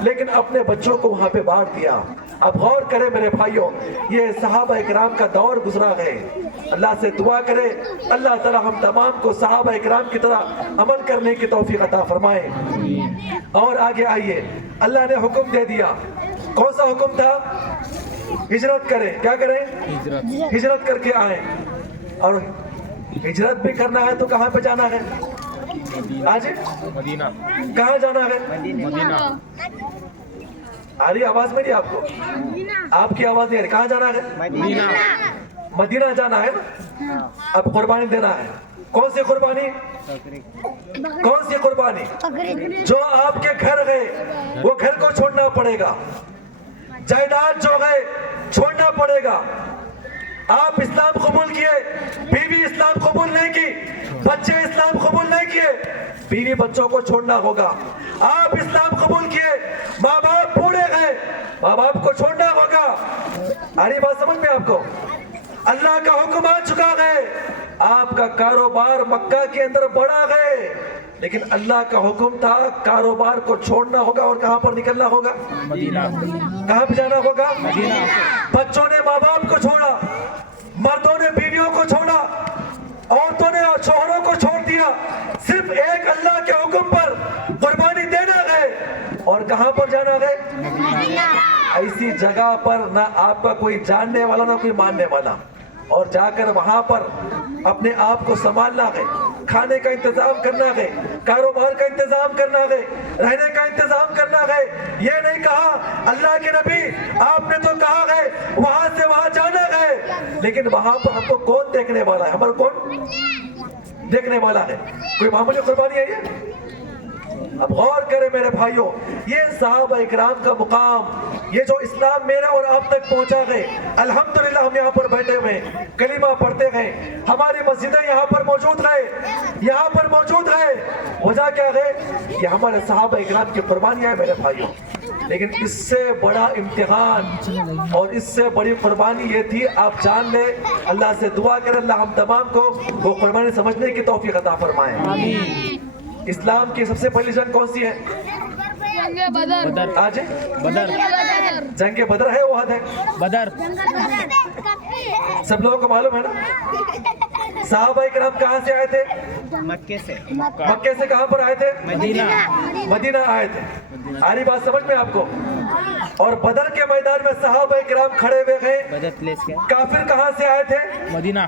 لیکن اپنے بچوں کو وہاں پہ بانٹ دیا. اب غور کریں میرے بھائیوں, یہ صحابہ اکرام کا دور گزرا ہے. اللہ سے دعا کرے اللہ تعالی ہم تمام کو صحابہ اکرام کی طرح عمل کرنے کی توفیق عطا فرمائے. اور آگے آئیے, اللہ نے حکم دے دیا. کون سا حکم تھا؟ ہجرت کریں. کیا کریں؟ ہجرت کر کے آئیں. اور ہجرت بھی کرنا ہے تو کہاں پہ جانا ہے؟ آج مدینہ. کہاں جانا ہے؟ مدینہ. آ رہی آواز میری آپ کو؟ آپ کی آواز نہیں آ رہی. کہاں جانا ہے؟ مدینہ. مدینہ جانا ہے نا. اب قربانی دینا ہے. کون سی قربانی؟ کون سی قربانی؟ جو آپ کے گھر گئے وہ گھر کو چھوڑنا پڑے گا. جائیداد جو گئے چھوڑنا پڑے گا. آپ اسلام قبول کیے, بیوی اسلام قبول نہیں کی, بچے اسلام قبول نہیں کیے, بیوی بچوں کو چھوڑنا ہوگا. آپ اسلام قبول کیے, ماں باپ بوڑھے گئے, ماں باپ کو چھوڑنا ہوگا. آ رہی بات سمجھ میں آپ کو؟ اللہ کا حکم آ چکا ہے. آپ کا کاروبار مکہ کے اندر بڑھا گئے, لیکن اللہ کا حکم تھا کاروبار کو چھوڑنا ہوگا. اور کہاں پر نکلنا ہوگا؟ مدینہ. کہاں پہ جانا ہوگا؟ مدینہ. بچوں نے ماں باپ کو چھوڑا, مردوں نے بیویوں کو چھوڑا, عورتوں نے شوہروں کو چھوڑ دیا. صرف ایک اللہ کے حکم پر قربانی دینا گئے. اور کہاں پر جانا گئے؟ ایسی جگہ پر نہ آپ کا کوئی جاننے والا نہ کوئی ماننے والا, اور جا کر وہاں پر اپنے آپ کو سنبھالنا گئے, کھانے کا انتظام کرنا گئے, کاروبار کا انتظام کرنا گئے, رہنے کا انتظام کرنا گئے. یہ نہیں کہا اللہ کے نبی آپ نے تو کہا گئے وہاں سے وہاں جانا گئے, لیکن وہاں پر ہم کو کون دیکھنے والا ہے؟ ہمارا کون دیکھنے والا ہے؟ کوئی معمولی قربانی ہے یہ؟ اب غور کریں میرے بھائیوں, یہ صحابہ اکرام کا مقام, یہ جو اسلام میرے اور آپ تک پہنچا گئے. الحمدللہ ہم یہاں پر بیٹھے ہوئے کلمہ پڑھتے گئے, ہماری مسجدیں یہاں پر موجود رہے, یہاں پر موجود رہے. وجہ کیا ہے؟ یہ ہمارے صحابہ اکرام کی قربانیاں ہیں میرے بھائیوں. لیکن اس سے بڑا امتحان اور اس سے بڑی قربانی یہ تھی, آپ جان لیں. اللہ سے دعا کریں اللہ ہم تمام کو وہ قربانی سمجھنے کی توفیق عطا فرمائے. اسلام کی سب سے پہلی جنگ کون سی ہے؟ بدر. آج بدر. جنگ بدر ہے, وہ حد ہے بدر. سب لوگوں کو معلوم ہے نا. صحابہ اکرام کہاں سے آئے تھے؟ مکے سے. مکے سے کہاں پر آئے تھے؟ مدینہ. مدینہ آئے تھے. آ رہی بات سمجھ میں آپ کو؟ اور بدر کے میدان میں صحابہ اکرام کھڑے ہوئے گئے. بدر پلیس کے. کافر کہاں سے آئے تھے؟ مدینہ.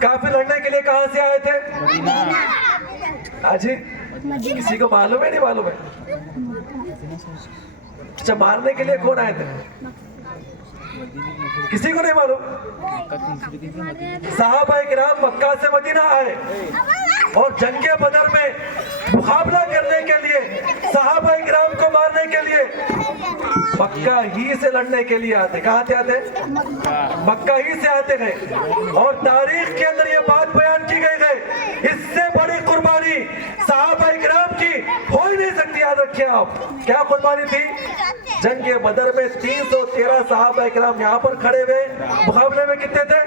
کافر لڑنے کے لیے کہاں سے آئے تھے؟ مدینہ. آجی کسی کو معلوم ہے نہیں معلوم ہے؟ اچھا, مارنے کے لیے کون آئے تھے؟ کسی کو نہیں معلوم. صحابہ اکرام مکہ سے مدینہ آئے اور جنگ بدر میں مقابلہ کرنے کے لیے, صحابہ اکرام کو مارنے کے لیے مکہ ہی سے لڑنے کے لیے آتے. کہاں سے آتے؟ مکہ ہی سے آتے گئے. اور تاریخ کے اندر یہ بات بیان کی گئی ہے, اس سے بڑی قربانی صحابہ اکرام کی ہو ہی نہیں سکتی. یاد رکھیں آپ, کیا قربانی تھی؟ جنگ بدر میں 313 صحابہ اکرام یہاں پر کھڑے ہوئے. مقابلے میں کتنے تھے؟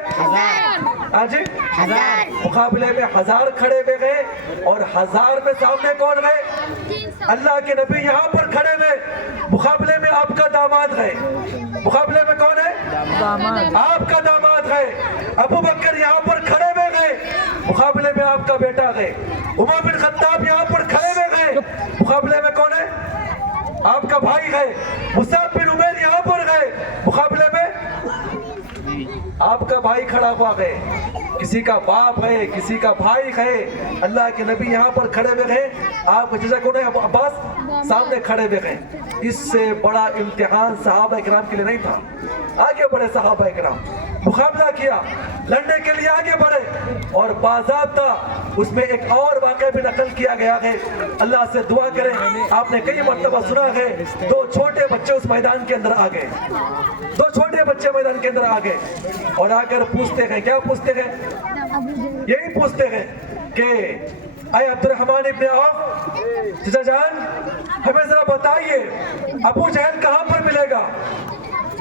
آج مقابلے میں 1000 کھڑے ہوئے گئے. اور 1000 میں سامنے کون گئے؟ اللہ کے نبی یہاں پر کھڑے ہوئے. مقابلے میں آپ کا داماد گئے. مقابلے میں کون ہے؟ آپ کا داماد گئے. ابو بکر یہاں پر کھڑے ہوئے گئے. مقابلے میں آپ کا بیٹا گئے. عمر بن خطاب یہاں پر کھڑے ہوئے گئے. مقابلے میں کون ہے؟ آپ کا بھائی گئے. مصعب بن عمیر یہاں پر گئے. مقابلے میں آپ کا بھائی کھڑا ہوا گئے. کسی کا باپ ہے, کسی کا بھائی ہے. اللہ کے نبی یہاں پر کھڑے ہوئے گئے. آپ جیسا کون ہے؟ عباس سامنے کھڑے ہوئے گئے. اس سے بڑا امتحان صحابہ اکرام کے لیے نہیں تھا. آگے بڑھے صحابہ اکرام, مقابلہ کیا, لڑنے کے لیے آگے بڑھے. اور باضابطہ اس میں ایک اور واقعہ بھی نقل کیا گیا ہے. اللہ سے دعا کریں, آپ نے کئی مرتبہ سنا ہے, 2 چھوٹے بچے اس میدان کے اندر آ گئے. 2 چھوٹے بچے میدان کے اندر آ گئے اور آ کر پوچھتے ہیں. کیا پوچھتے ہیں؟ یہی پوچھتے ہیں کہ اے عبد الرحمن ابن عوف, چچا جان ہمیں ذرا بتائیے ابو جہل کہاں پر ملے گا؟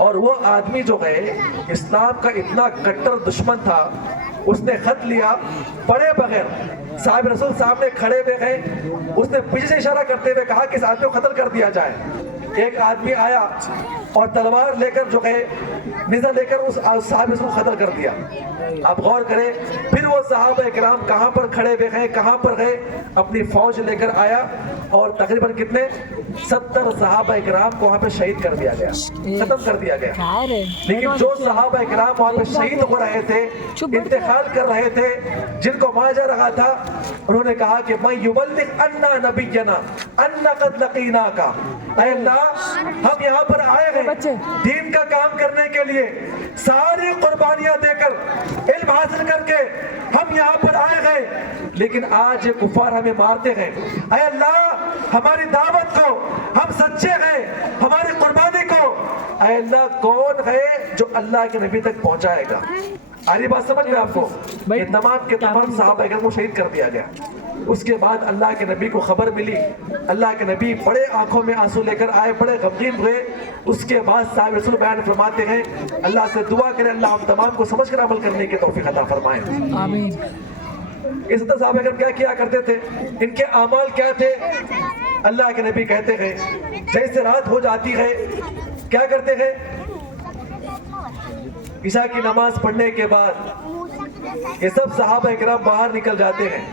اور وہ آدمی جو ہے اسلام کا اتنا کٹر دشمن تھا، اس نے خط لیا پڑھے بغیر، صاحب رسول سامنے کھڑے ہوئے ہیں، اس نے پیچھے سے اشارہ کرتے ہوئے کہا کہ اس آدمی کو قتل کر دیا جائے۔ ایک آدمی آیا اور تلوار لے کر جو ہے نیزہ لے کر اس صاحب رسول کو قتل کر دیا۔ آپ غور کریں، پھر وہ صحابہ کرام کہاں پر کھڑے ہوئے ہیں، کہاں پر گئے، اپنی فوج لے کر آیا اور تقریباً کتنے 70 صحابہ کرام کو وہاں پہ شہید کر دیا گیا، ختم کر دیا گیا۔ لیکن جو صحابہ کرام وہاں پہ شہید ہو رہے تھے، انتقال کر رہے تھے، جن کو مارا جا رہا تھا، انہوں نے کہا کہ میں یبلغ انا نبینا ان قد لقیناک، اے اللہ ہم یہاں پر آئے ہیں دین کا کام کرنے کے لیے، ساری قربانیاں دے کر علم حاصل کر کے ہم یہاں پر آئے ہیں، لیکن آج یہ کفار ہمیں مارتے ہیں۔ اے اللہ ہماری دعوت کو، ہم سچے ہیں، ہماری قربانی کو اے اللہ کون ہے جو اللہ کے نبی تک پہنچائے گا؟ آری بات سمجھ میں آپ کو؟ یہ تمام کے تمام صحابہ اکرام کو شہید کر دیا گیا۔ اس کے بعد اللہ کے نبی کو خبر ملی، اللہ کے نبی بڑے آنکھوں میں آنسو لے کر آئے، بڑے غمگین ہوئے۔ اس کے بعد صاحب رسول بیان فرماتے ہیں اللہ سے دعا کریں اللہ ہم تمام کو سمجھ کر عمل کرنے کی توفیق عطا فرمائیں۔ آمین۔ اس طرح صحابہ اکرام کیا کیا کرتے تھے، ان کے اعمال کیا تھے؟ اللہ کے نبی کہتے ہیں جیسے رات ہو جاتی ہے کیا کرتے ہیں؟ عشاء کی نماز پڑھنے کے بعد یہ سب صحابہ اکرام باہر نکل جاتے ہیں،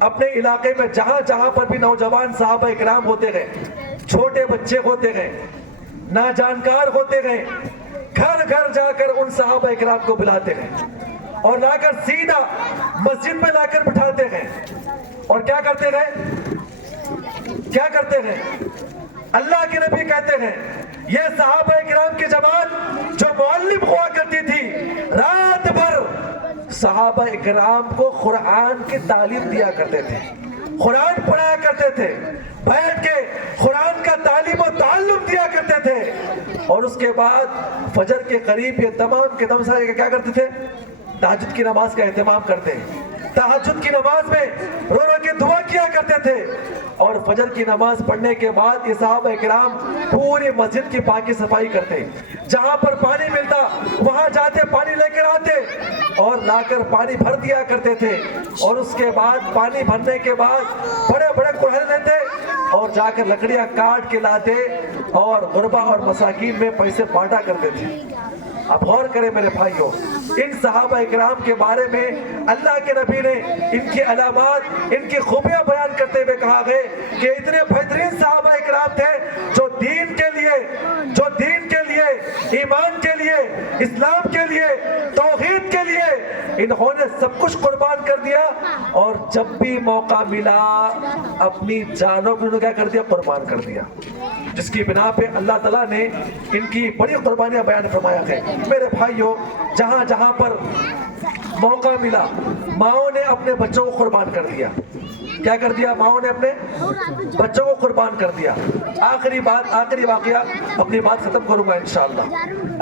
اپنے علاقے میں جہاں جہاں پر بھی نوجوان صحابہ اکرام ہوتے ہیں، چھوٹے بچے ہوتے ہیں، ناجانکار ہوتے ہیں، گھر گھر جا کر ان صحابہ اکرام کو بلاتے ہیں اور لا کر سیدھا مسجد میں لا کر بٹھاتے ہیں، اور کیا کرتے ہیں؟ کیا کرتے ہیں؟ اللہ کے نبی کہتے ہیں یہ صحابہ اکرام کی جماعت جو معلم ہوا کرتی تھی، رات بھر صحابہ اکرام کو قرآن کی تعلیم دیا کرتے تھے، قرآن پڑھایا کرتے تھے، بیٹھ کے قرآن کا تعلیم و تعلم دیا کرتے تھے، اور اس کے بعد فجر کے قریب یہ تمام کے تمام کیا کرتے تھے؟ تہجد کی نماز کا اہتمام کرتے ہیں، تہجد کی نماز میں رو رو کے دعا کیا کرتے تھے، اور فجر کی نماز پڑھنے کے بعد یہ صحابہ اکرام پوری مسجد کی پاکی صفائی کرتے، جہاں پر پانی ملتا وہاں جاتے پانی لے کر آتے اور لا کر پانی بھر دیا کرتے تھے، اور اس کے بعد پانی بھرنے کے بعد بڑے بڑے کوڑھے لیتے اور جا کر لکڑیاں کاٹ کے لاتے اور غربا اور مساکین میں پیسے بانٹا کرتے تھے۔ اب غور کریں میرے بھائیوں، ان صحابہ اکرام کے بارے میں اللہ کے نبی نے ان کی علامات، ان کی خوبیاں بیان کرتے ہوئے کہا ہے کہ اتنے بہترین صحابہ اکرام تھے جو دین کے لیے، ایمان کے لیے، اسلام کے لیے، توحید کے لیے انہوں نے سب کچھ قربان کر دیا، اور جب بھی موقع ملا اپنی جانوں کو انہوں نے کیا کر دیا؟ قربان کر دیا، جس کی بنا پہ اللہ تعالیٰ نے ان کی بڑی قربانیاں بیان فرمایا ہے۔ میرے بھائیوں، جہاں جہاں پر موقع ملا ماؤں نے اپنے بچوں کو قربان کر دیا۔ کیا کر دیا؟ ماؤں نے اپنے بچوں کو قربان کر دیا۔ آخری واقعہ اپنی بات ختم کروں گا انشاءاللہ۔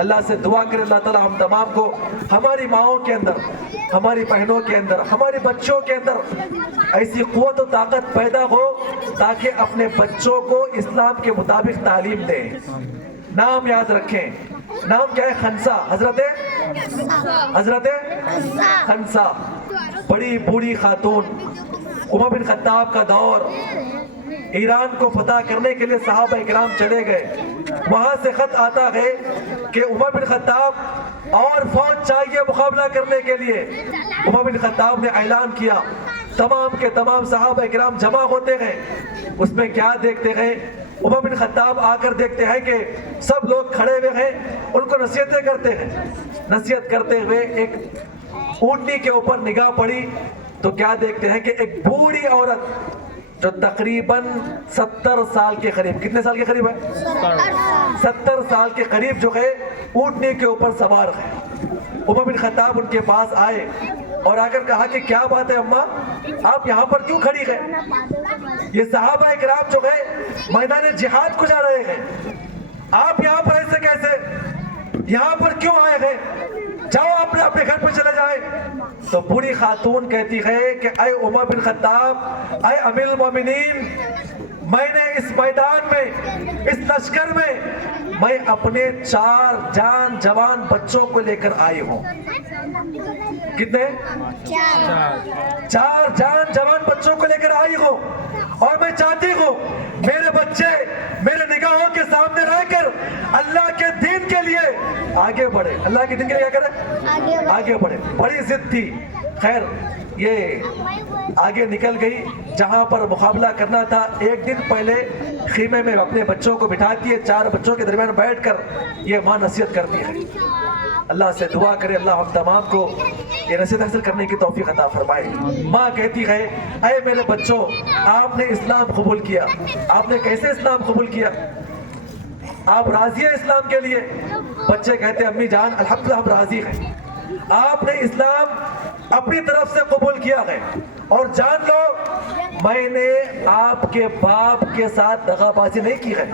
اللہ سے دعا کریں اللہ تعالیٰ ہم تمام کو ہماری ماؤں کے اندر، ہماری بہنوں کے اندر، ہمارے بچوں کے اندر ایسی قوت و طاقت پیدا ہو تاکہ اپنے بچوں کو اسلام کے مطابق تعلیم دیں۔ نام یاد رکھیں، نام کیا ہے؟ خنسا، حضرت خنسا، بڑی بوڑھی خاتون، عمر بن خطاب کا دور، ایران کو فتح کرنے کے لیے صحابہ اکرام چلے گئے، وہاں سے خط آتا ہے کہ عمر بن خطاب اور فوج چاہیے مقابلہ کرنے کے لیے۔ عمر بن خطاب نے اعلان کیا، تمام کے تمام صحابہ اکرام جمع ہوتے ہیں، اس میں کیا دیکھتے ہیں؟ عمر بن خطاب آ کر دیکھتے ہیں کہ سب لوگ کھڑے ہوئے ہیں، ان کو نصیحتیں کرتے ہیں۔ نصیحت کرتے ہوئے ایک اونٹنی کے اوپر نگاہ پڑی تو کیا دیکھتے ہیں کہ ایک بوڑھی عورت جو تقریباً 70 سال کے قریب، کتنے سال کے قریب ہے؟ 70 سال کے قریب جو ہے اونٹنی کے اوپر سوار ہے۔ عمر بن خطاب ان کے پاس آئے اور آ کر کہا کہ کیا بات ہے اماں، آپ یہاں پر کیوں کھڑی ہیں؟ یہ صحابہ اکرام جو ہے میدان جہاد کو جا رہے ہیں، آپ یہاں پر ایسے کیسے، یہاں پر کیوں آئے ہیں؟ جاؤ اپنے اپنے گھر پہ چلے جائے. تو بوڑھی خاتون کہتی ہے کہ اے عمر بن خطاب، اے امیر المومنین، میں نے اس میدان میں، اس لشکر میں اپنے 4 جان جوان بچوں کو لے کر آئی ہوں. کتنے؟ 4 جان جوان بچوں کو لے کر آئی ہوں. اور میں چاہتی ہوں میرے بچے میرے نگاہوں کے سامنے رہ کر اللہ کے دین کے لیے آگے بڑھے. اللہ کے دین کے لیے کیا کرے؟ آگے بڑھے. بڑی ضد تھی. خیر یہ آگے نکل گئی. جہاں پر مقابلہ کرنا تھا، ایک دن پہلے خیمے میں اپنے بچوں کو بٹھاتی ہے. 4 بچوں کے درمیان بیٹھ کر یہ ماں نصیحت کرتی ہے. اللہ سے دعا کرے اللہ ہم تمام کو یہ نصیحت حاصل کرنے کی توفیق عطا فرمائے. ماں کہتی ہے اے میرے بچوں، آپ نے اسلام قبول کیا. آپ نے کیسے اسلام قبول کیا؟ آپ راضی ہیں اسلام کے لیے؟ بچے کہتے ہیں امی جان الحمدللہ ہم راضی ہیں. آپ نے اسلام اپنی طرف سے قبول کیا ہے، اور جان لو میں نے آپ کے باپ کے ساتھ دغا بازی نہیں کی ہے.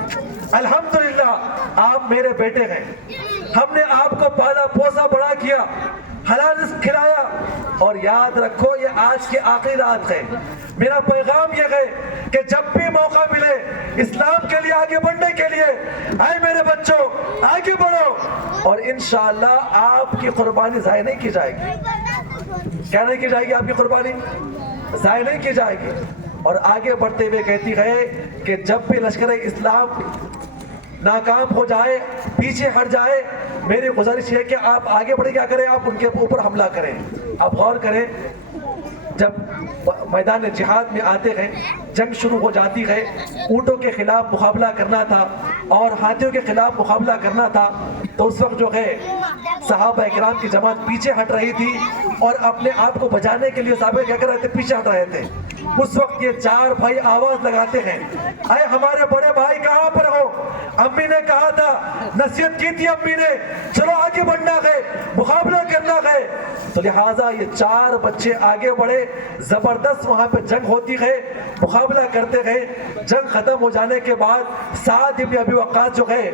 الحمدللہ آپ میرے بیٹے ہیں. ہم نے آپ کو پالا پوسا بڑا کیا، حلال رزق کھلایا. اور یاد رکھو یہ آج کی آخری رات ہے. میرا پیغام یہ ہے کہ جب بھی موقع ملے اسلام کے لیے آگے بڑھنے کے لیے، اے میرے بچوں آگے بڑھو، اور انشاءاللہ آپ کی قربانی ضائع نہیں کی جائے گی. کیا نہیں کی جائے گی؟ آپ کی قربانی ضائع نہیں کی جائے گی. اور آگے بڑھتے ہوئے کہتی ہے کہ جب بھی لشکر اسلام ناکام ہو جائے، پیچھے ہٹ جائے، میری گزارش ہے کہ آپ آگے بڑھے کیا کریں، آپ ان کے اوپر حملہ کریں. آپ غور کریں، جب میدان جہاد میں آتے ہیں، جنگ شروع ہو جاتی ہے، اونٹوں کے خلاف مقابلہ کرنا تھا اور ہاتھیوں کے خلاف مقابلہ کرنا تھا، تو اس وقت جو ہے صحابہ کرام کی جماعت پیچھے ہٹ رہی تھی اور اپنے آپ کو بچانے کے لیے صحابہ کیا کر رہے تھے؟ پیچھے ہٹ رہے تھے. اس وقت یہ 4 بھائی آواز لگاتے ہیں اے ہمارے بڑے بھائی کہاں پر ہو؟ امی نے کہا تھا، نصیحت کی تھی امی نے، چلو آگے بڑھنا ہے، مقابلہ کرنا ہے. تو لہٰذا یہ 4 بچے آگے بڑھے. زبردست وہاں پہ جنگ ہوتی ہے، مقابلہ کرتے گئے. جنگ ختم ہو جانے کے بعد سعد ابن ابی وقاص جو ہے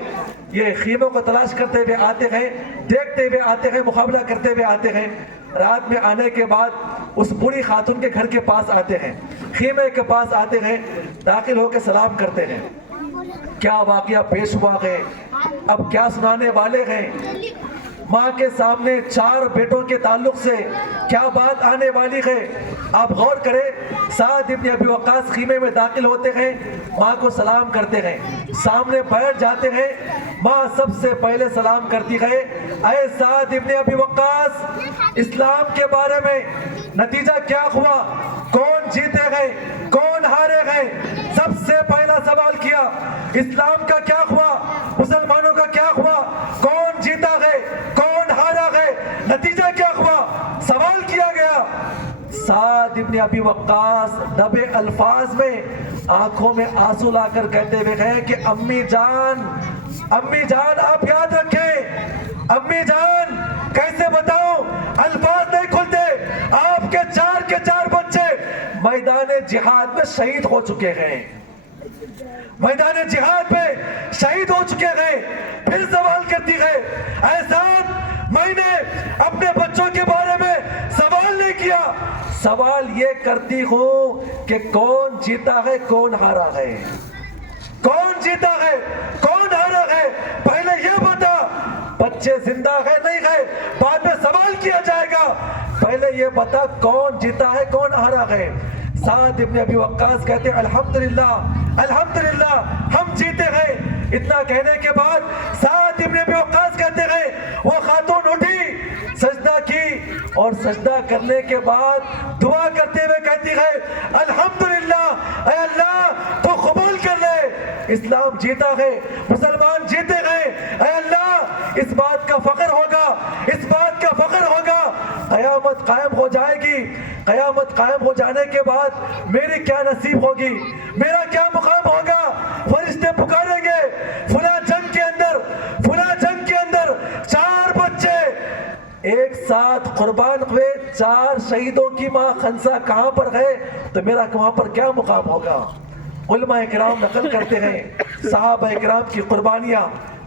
یہ خیموں کو تلاش کرتے ہوئے آتے ہیں، دیکھتے ہوئے آتے ہیں، مقابلہ کرتے ہوئے آتے ہیں. رات میں آنے کے بعد اس بوڑھی خاتون کے گھر کے پاس آتے ہیں، خیمے کے پاس آتے ہیں، داخل ہو کے سلام کرتے ہیں. کیا واقعہ پیش ہوا ہے، اب کیا سنانے والے ہیں. ماں کے سامنے 4 بیٹوں کے تعلق سے کیا بات آنے والی ہے. آپ غور کریں، سعد ابن ابی وقاص خیمے میں داخل ہوتے ہیں، ماں کو سلام کرتے ہیں، سامنے بیٹھ جاتے ہیں. ماں سب سے پہلے سلام کرتی ہے اے سعد ابن ابی وقاص، اسلام کے بارے میں نتیجہ کیا ہوا؟ کون جیتے گئے، کون ہارے گئے؟ سب سے پہلا سوال کیا اسلام کا کیا ہوا، مسلمانوں کا کیا ہوا، کون جیتا گئے، کون ہارا گئے، نتیجہ کیا ہوا، سوال کیا گیا. سعد ابن ابی وقاص دبے الفاظ میں آنکھوں میں آنسو لا کر کہتے ہوئے ہیں کہ امی جان آپ یاد رکھیں، امی جان کیسے بتاؤں، الفاظ نہیں کھلتے. آپ کے 4 کے 4 بچے میدان جہاد میں شہید ہو چکے ہیں، میدان جہاد میں شہید ہو چکے ہیں. پھر سوال کرتی ہے اے سعد، میں نے اپنے بچوں کے بارے میں سوال نہیں کیا، سوال یہ کرتی ہوں کہ کون جیتا ہے، کون ہارا ہے، کون جیتا ہے، کون ہارا ہے. پہلے یہ بتا بچے زندہ ہے نہیں ہے، بعد میں سوال کیا جائے گا. پہلے یہ بتا کون جیتا ہے، کون ہارا ہے. سعد ابن ابی وقاص کہتے ہیں الحمدللہ ہم جیتے ہیں. اتنا کہنے کے بعد سعد ابن ابی وقاص کہتے ہیں وہ خاتون اٹھی، سجدہ کی، اور سجدہ کرنے کے بعد دعا کرتے ہوئے کہتی ہے الحمدللہ، اے اللہ تو قبول کر لے، اسلام جیتا ہے، مسلمان جیتے گئے. اے اللہ اس بات کا فخر ہوگا، اس بات کا فخر ہوگا. قیامت قائم ہو جائے گی، قیامت قائم ہو جانے کے بعد میری کیا نصیب ہوگی، میرا کیا مقام ہوگا. فرشتے پکاریں گے فلاں جنگ کے اندر 4 بچے ایک ساتھ قربان ہوئے، 4 شہیدوں کی ماں خنسا کہاں پر ہے، تو میرا وہاں پر کیا مقام ہوگا. علماء کرام نقل کرتے ہیں صحابہ کرام کی قربانیاں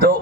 2